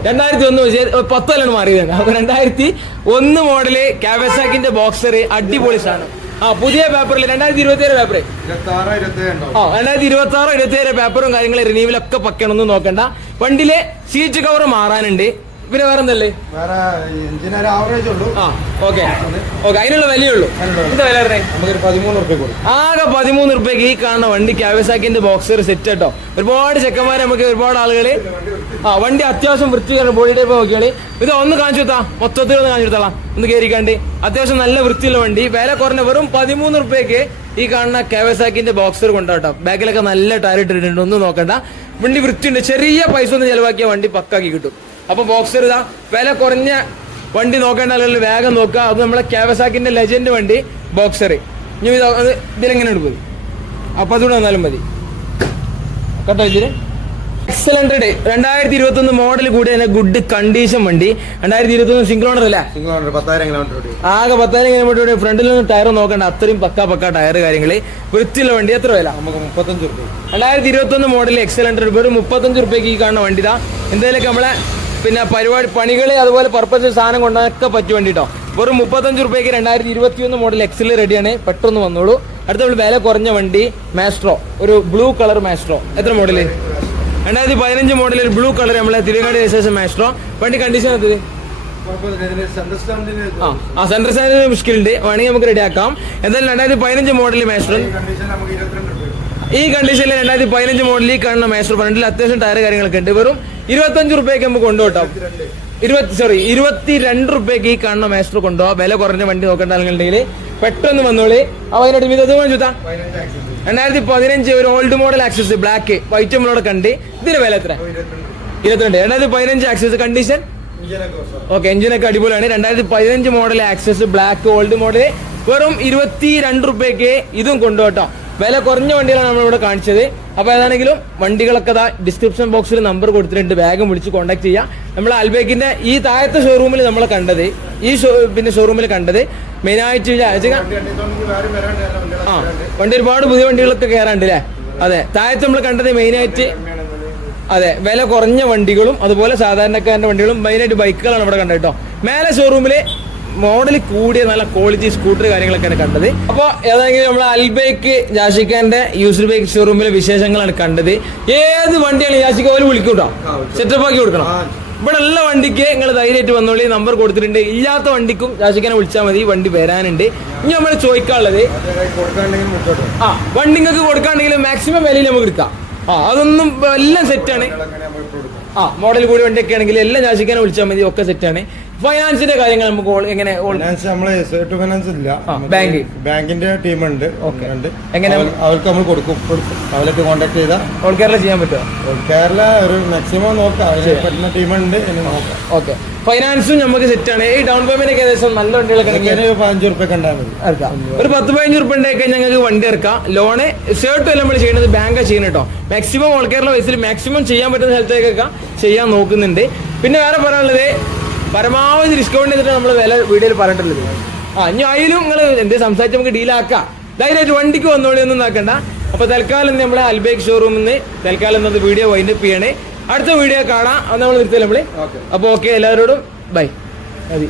2001 10 കൊല്ലം മാറിയതാണ്. അപ്പൊ 2001 മോഡല് കാവസാക്കിന്റെ ബോക്സർ, അടിപൊളി സാധനം. പുതിയ പേപ്പറിൽ 2027 പേപ്പർ, 2026-27 പേപ്പറും കാര്യങ്ങളും റിന്യൂവലൊക്കെ പക്കണമെന്ന് നോക്കണ്ട. വണ്ടിയിലെ സീറ്റ് കവർ മാറാനുണ്ട്. പിന്നെ വേറെ എന്തല്ലേ? ഓക്കെ അതിനുള്ള വിലയുള്ളൂ. എന്താ വില പറഞ്ഞേ? ആകെ 13 രൂപയ്ക്ക് ഈ കാണുന്ന വണ്ടി കാവസാക്കിന്റെ ബോക്സർ സെറ്റ് കേട്ടോ. ഒരുപാട് ചെക്കന്മാരെ നമുക്ക് ഒരുപാട് ആളുകള് വണ്ടി അത്യാവശ്യം വൃത്തിയാണ്. ബോഡി ടൈപ്പ് നോക്കിയാളി. ഇത് ഒന്ന് കാണിച്ചു കൊടുത്താ, മൊത്തത്തിൽ ഒന്ന് കാണിച്ചു കൊടുത്താളാം, ഒന്ന് കയറിക്കാണ്ട്. അത്യാവശ്യം നല്ല വൃത്തിയുള്ള വണ്ടി, വില കുറഞ്ഞ വെറും 13 രൂപയ്ക്ക് ഈ കാണുന്ന കാവസാക്കിന്റെ ബോക്സർ കൊണ്ടാട്ടോ. ബാക്കിലൊക്കെ നല്ല ടയർ ഇട്ടിട്ടുണ്ട്, ഒന്നും നോക്കണ്ട. വണ്ടി വൃത്തിയുണ്ട്, ചെറിയ പൈസ ഒന്ന് ചെലവാക്കിയ വണ്ടി പക്കാക്കി കിട്ടും. അപ്പൊ ബോക്സർ ഇതാ വില കുറഞ്ഞ വണ്ടി നോക്കേണ്ട ആളുകൾ വേഗം നോക്കുക. അത് നമ്മളെ കാവസാക്കിന്റെ ലെജൻഡ് വണ്ടി ബോക്സർ. ഇനി ഇതിലെങ്ങനെ എടുക്കും? അപ്പൊ അതുകൂടെ വന്നാലും മതി കേട്ടോ. ഇതില് എക്സലന്റ് 2021 മോഡൽ കൂടി തന്നെ ഗുഡ് കണ്ടീഷൻ വണ്ടി. 2021 സിംഗിൾ ഓണർ അല്ലേ? ആകെ 10,000 കിലോമീറ്റർ. ഫ്രണ്ടിൽ നിന്ന് ടയർ നോക്കണ്ട, അത്രയും പക്ക ടയർ കാര്യങ്ങള്, വൃത്തിയുള്ള വണ്ടി. എത്ര വില? 2021 മോഡൽ എക്സലന്റ്. വെറും 35 രൂപയ്ക്ക് ഈ കാണുന്ന വണ്ടി. ഇതാ എന്തായാലും നമ്മളെ പിന്നെ പരിപാടി പണികള് അതുപോലെ പർപ്പസ് സാധനം കൊണ്ടൊക്കെ പറ്റിയ വണ്ടി കേട്ടോ. വെറും 35 രൂപയ്ക്ക് 2021 മോഡൽ എക്സൽ റെഡിയാണ്. പെട്ടെന്ന് വന്നോളൂ. അടുത്ത നമ്മൾ വില കുറഞ്ഞ വണ്ടി മാസ്ട്രോ, ഒരു ബ്ലൂ കളർ മാസ്ട്രോ. എത്ര മോഡല്? 2015 മോഡൽ ഒരു ബ്ലൂ കളർ നമ്മളെ തിരുവങ്ങാടി രജിസ്ട്രേഷൻ മാസ്ട്രോ. വണ്ടി കണ്ടീഷൻ എത്തത്? സെൻട്രൽ സ്റ്റാൻഡിന് മുഷ്കിലുണ്ട്, വേണമെങ്കിൽ നമുക്ക് റെഡിയാക്കാം. എന്തായാലും 2015 മോഡൽ മാസ്ട്രോ ഈ കണ്ടീഷനിൽ 2015 മോഡൽ ഈ കാണുന്ന മാസ്റ്റർ ഫ്രണ്ടിൽ അത്യാവശ്യം ടയർ കാര്യങ്ങളൊക്കെ ഉണ്ട്. വെറും 25 രൂപയ്ക്ക് നമുക്ക് കൊണ്ടുപോട്ടാം. 22 രൂപയ്ക്ക് ഈ കാണുന്ന മാസ്റ്റർ കൊണ്ടുപോകാം. വില കുറഞ്ഞ വണ്ടി നോക്കേണ്ട ആളുകളുണ്ടെങ്കിൽ പെട്ടെന്ന് വന്നോളി. അതിനോട് ഇത് ചൂത്താ 2015 ഒരു old model access black white നമ്മളോട് കണ്ട്. ഇതിന് വില എത്ര? 22. 2015 ആക്സസ് കണ്ടീഷൻ ഓക്കെ, എഞ്ചിനൊക്കെ അടിപൊളിയാണ്. 2015 model access black old model വെറും 22 രൂപയ്ക്ക് ഇതും കൊണ്ടുപോട്ടോ. വില കുറഞ്ഞ വണ്ടികളാണ് നമ്മളിവിടെ കാണിച്ചത്. അപ്പോൾ ഏതാണെങ്കിലും വണ്ടികളൊക്കെ ഡിസ്ക്രിപ്ഷൻ ബോക്സിൽ നമ്പർ കൊടുത്തിട്ടുണ്ട്, വേഗം വിളിച്ച് കോൺടാക്ട് ചെയ്യാം. നമ്മൾ അൽബേക്കിന്റെ ഈ താഴത്തെ ഷോറൂമിൽ നമ്മൾ കണ്ടത്, ഈ പിന്നെ ഷോറൂമിൽ കണ്ടത് മെയിനായിട്ട് വണ്ടി ഒരുപാട് പുതിയ വണ്ടികളൊക്കെ കയറാണ്ട് അല്ലേ? അതെ, താഴത്ത് നമ്മൾ കണ്ടത് മെയിനായിട്ട് അതെ വില കുറഞ്ഞ വണ്ടികളും അതുപോലെ സാധാരണക്കാരൻ്റെ വണ്ടികളും മെയിനായിട്ട് ബൈക്കുകളാണ് ഇവിടെ കണ്ടത് കേട്ടോ. മേലെ ഷോറൂമില് മോഡൽ കൂടിയ നല്ല ക്വാളിറ്റി സ്കൂട്ടർ കാര്യങ്ങളൊക്കെയാണ് കണ്ടത്. അപ്പോൾ ഏതെങ്കിലും നമ്മൾ അൽബൈക്ക് ജാഷിഖാന്റെ യൂസ്ഡ് ബൈക്ക് ഷോറൂമിലെ വിശേഷങ്ങളാണ് കണ്ടത്. ഏത് വണ്ടിയാണ് ജാഷിഖ് ഓല് വിളിക്കൂട്ടോ, സെറ്റപ്പ് ആക്കി കൊടുക്കണം. ഇവിടെ ഉള്ള വണ്ടിക്ക് നിങ്ങൾ ധൈര്യമായിട്ട് വന്നോളി, നമ്പർ കൊടുത്തിട്ടുണ്ട്. ഇല്ലാത്ത വണ്ടിക്കും ജാഷിഖാനെ വിളിച്ചാൽ മതി, വണ്ടി വരാനുണ്ട്. ഇനി നമ്മൾ ചോദിക്കാനുള്ളത് വണ്ടി നിങ്ങൾക്ക് കൊടുക്കാണ്ടെങ്കിലും മാക്സിമം വിലയിൽ നമുക്ക് എടുക്കാം. അതൊന്നും എല്ലാം സെറ്റാണ്. മോഡൽ കൂടി വണ്ടിയൊക്കെ ആണെങ്കിൽ എല്ലാം ജാസിക്കാനെ വിളിച്ചാൽ മതി, ഒക്കെ സെറ്റാണ്. ഫൈനാൻസിന്റെ കാര്യങ്ങൾ നമുക്ക് എങ്ങനെ? നമ്മള് ഫൈനാൻസ് ഇല്ല, ബാങ്കിന്റെ ടീമുണ്ട്. എങ്ങനെ അവർക്ക് നമ്മൾ കൊടുക്കും, അവർക്ക് കോൺടാക്ട് ചെയ്താൽ ഓൾ കേരള ചെയ്യാൻ പറ്റുമോ? ഓൾ കേരള ഒരു മാക്സിമം നോക്കാം, പറ്റുന്ന ടീമുണ്ട്. ഓക്കെ, ഫൈനാൻസും നമുക്ക് സെറ്റാണ്. ഈ ഡൗൺ പേയ്മെന്റ് ഒക്കെ ഏകദേശം നല്ല വണ്ടികളൊക്കെ 15 റുപ്യ കണ്ടാൽ മതി. ഒരു 10-15 റുപ്യ ഉണ്ടെങ്കിൽ ഞങ്ങൾക്ക് വണ്ടി ഇറക്കാം. ലോണ് ഷർട്ടും എല്ലാം നമ്മൾ ചെയ്യുന്നത് ബാങ്കാ ചെയ്യുന്നത് കേട്ടോ. മാക്സിമം ഓൾ കേരള വയസ്സിൽ മാക്സിമം ചെയ്യാൻ പറ്റുന്ന സ്ഥലത്തേക്കൊക്കെ ചെയ്യാൻ നോക്കുന്നുണ്ട്. പിന്നെ വേറെ പറയാനുള്ളത്, പരമാവധി ഡിസ്കൗണ്ട് ചെയ്തിട്ട് നമ്മൾ വില വീഡിയോയിൽ പറഞ്ഞിട്ടുള്ളത്. ഇനി അതിലും നിങ്ങൾ എന്തെങ്കിലും സംസാരിച്ച് നമുക്ക് ഡീലാക്കാം. ധൈര്യമായിട്ട് വണ്ടിക്ക് വന്നോളി, ഒന്നും നോക്കണ്ട. അപ്പൊ തൽക്കാലം നമ്മളെ അൽബേക്ക് ഷോറൂമിൽ നിന്ന് തൽക്കാലം എന്നത് വീഡിയോ വൈൻഡപ്പ് ചെയ്യണേ. അടുത്ത വീഡിയോ കാണാം, നമ്മൾ നിർത്തില്ല നമ്മള്. അപ്പൊ ഓക്കെ, എല്ലാവരോടും ബൈ. മതി.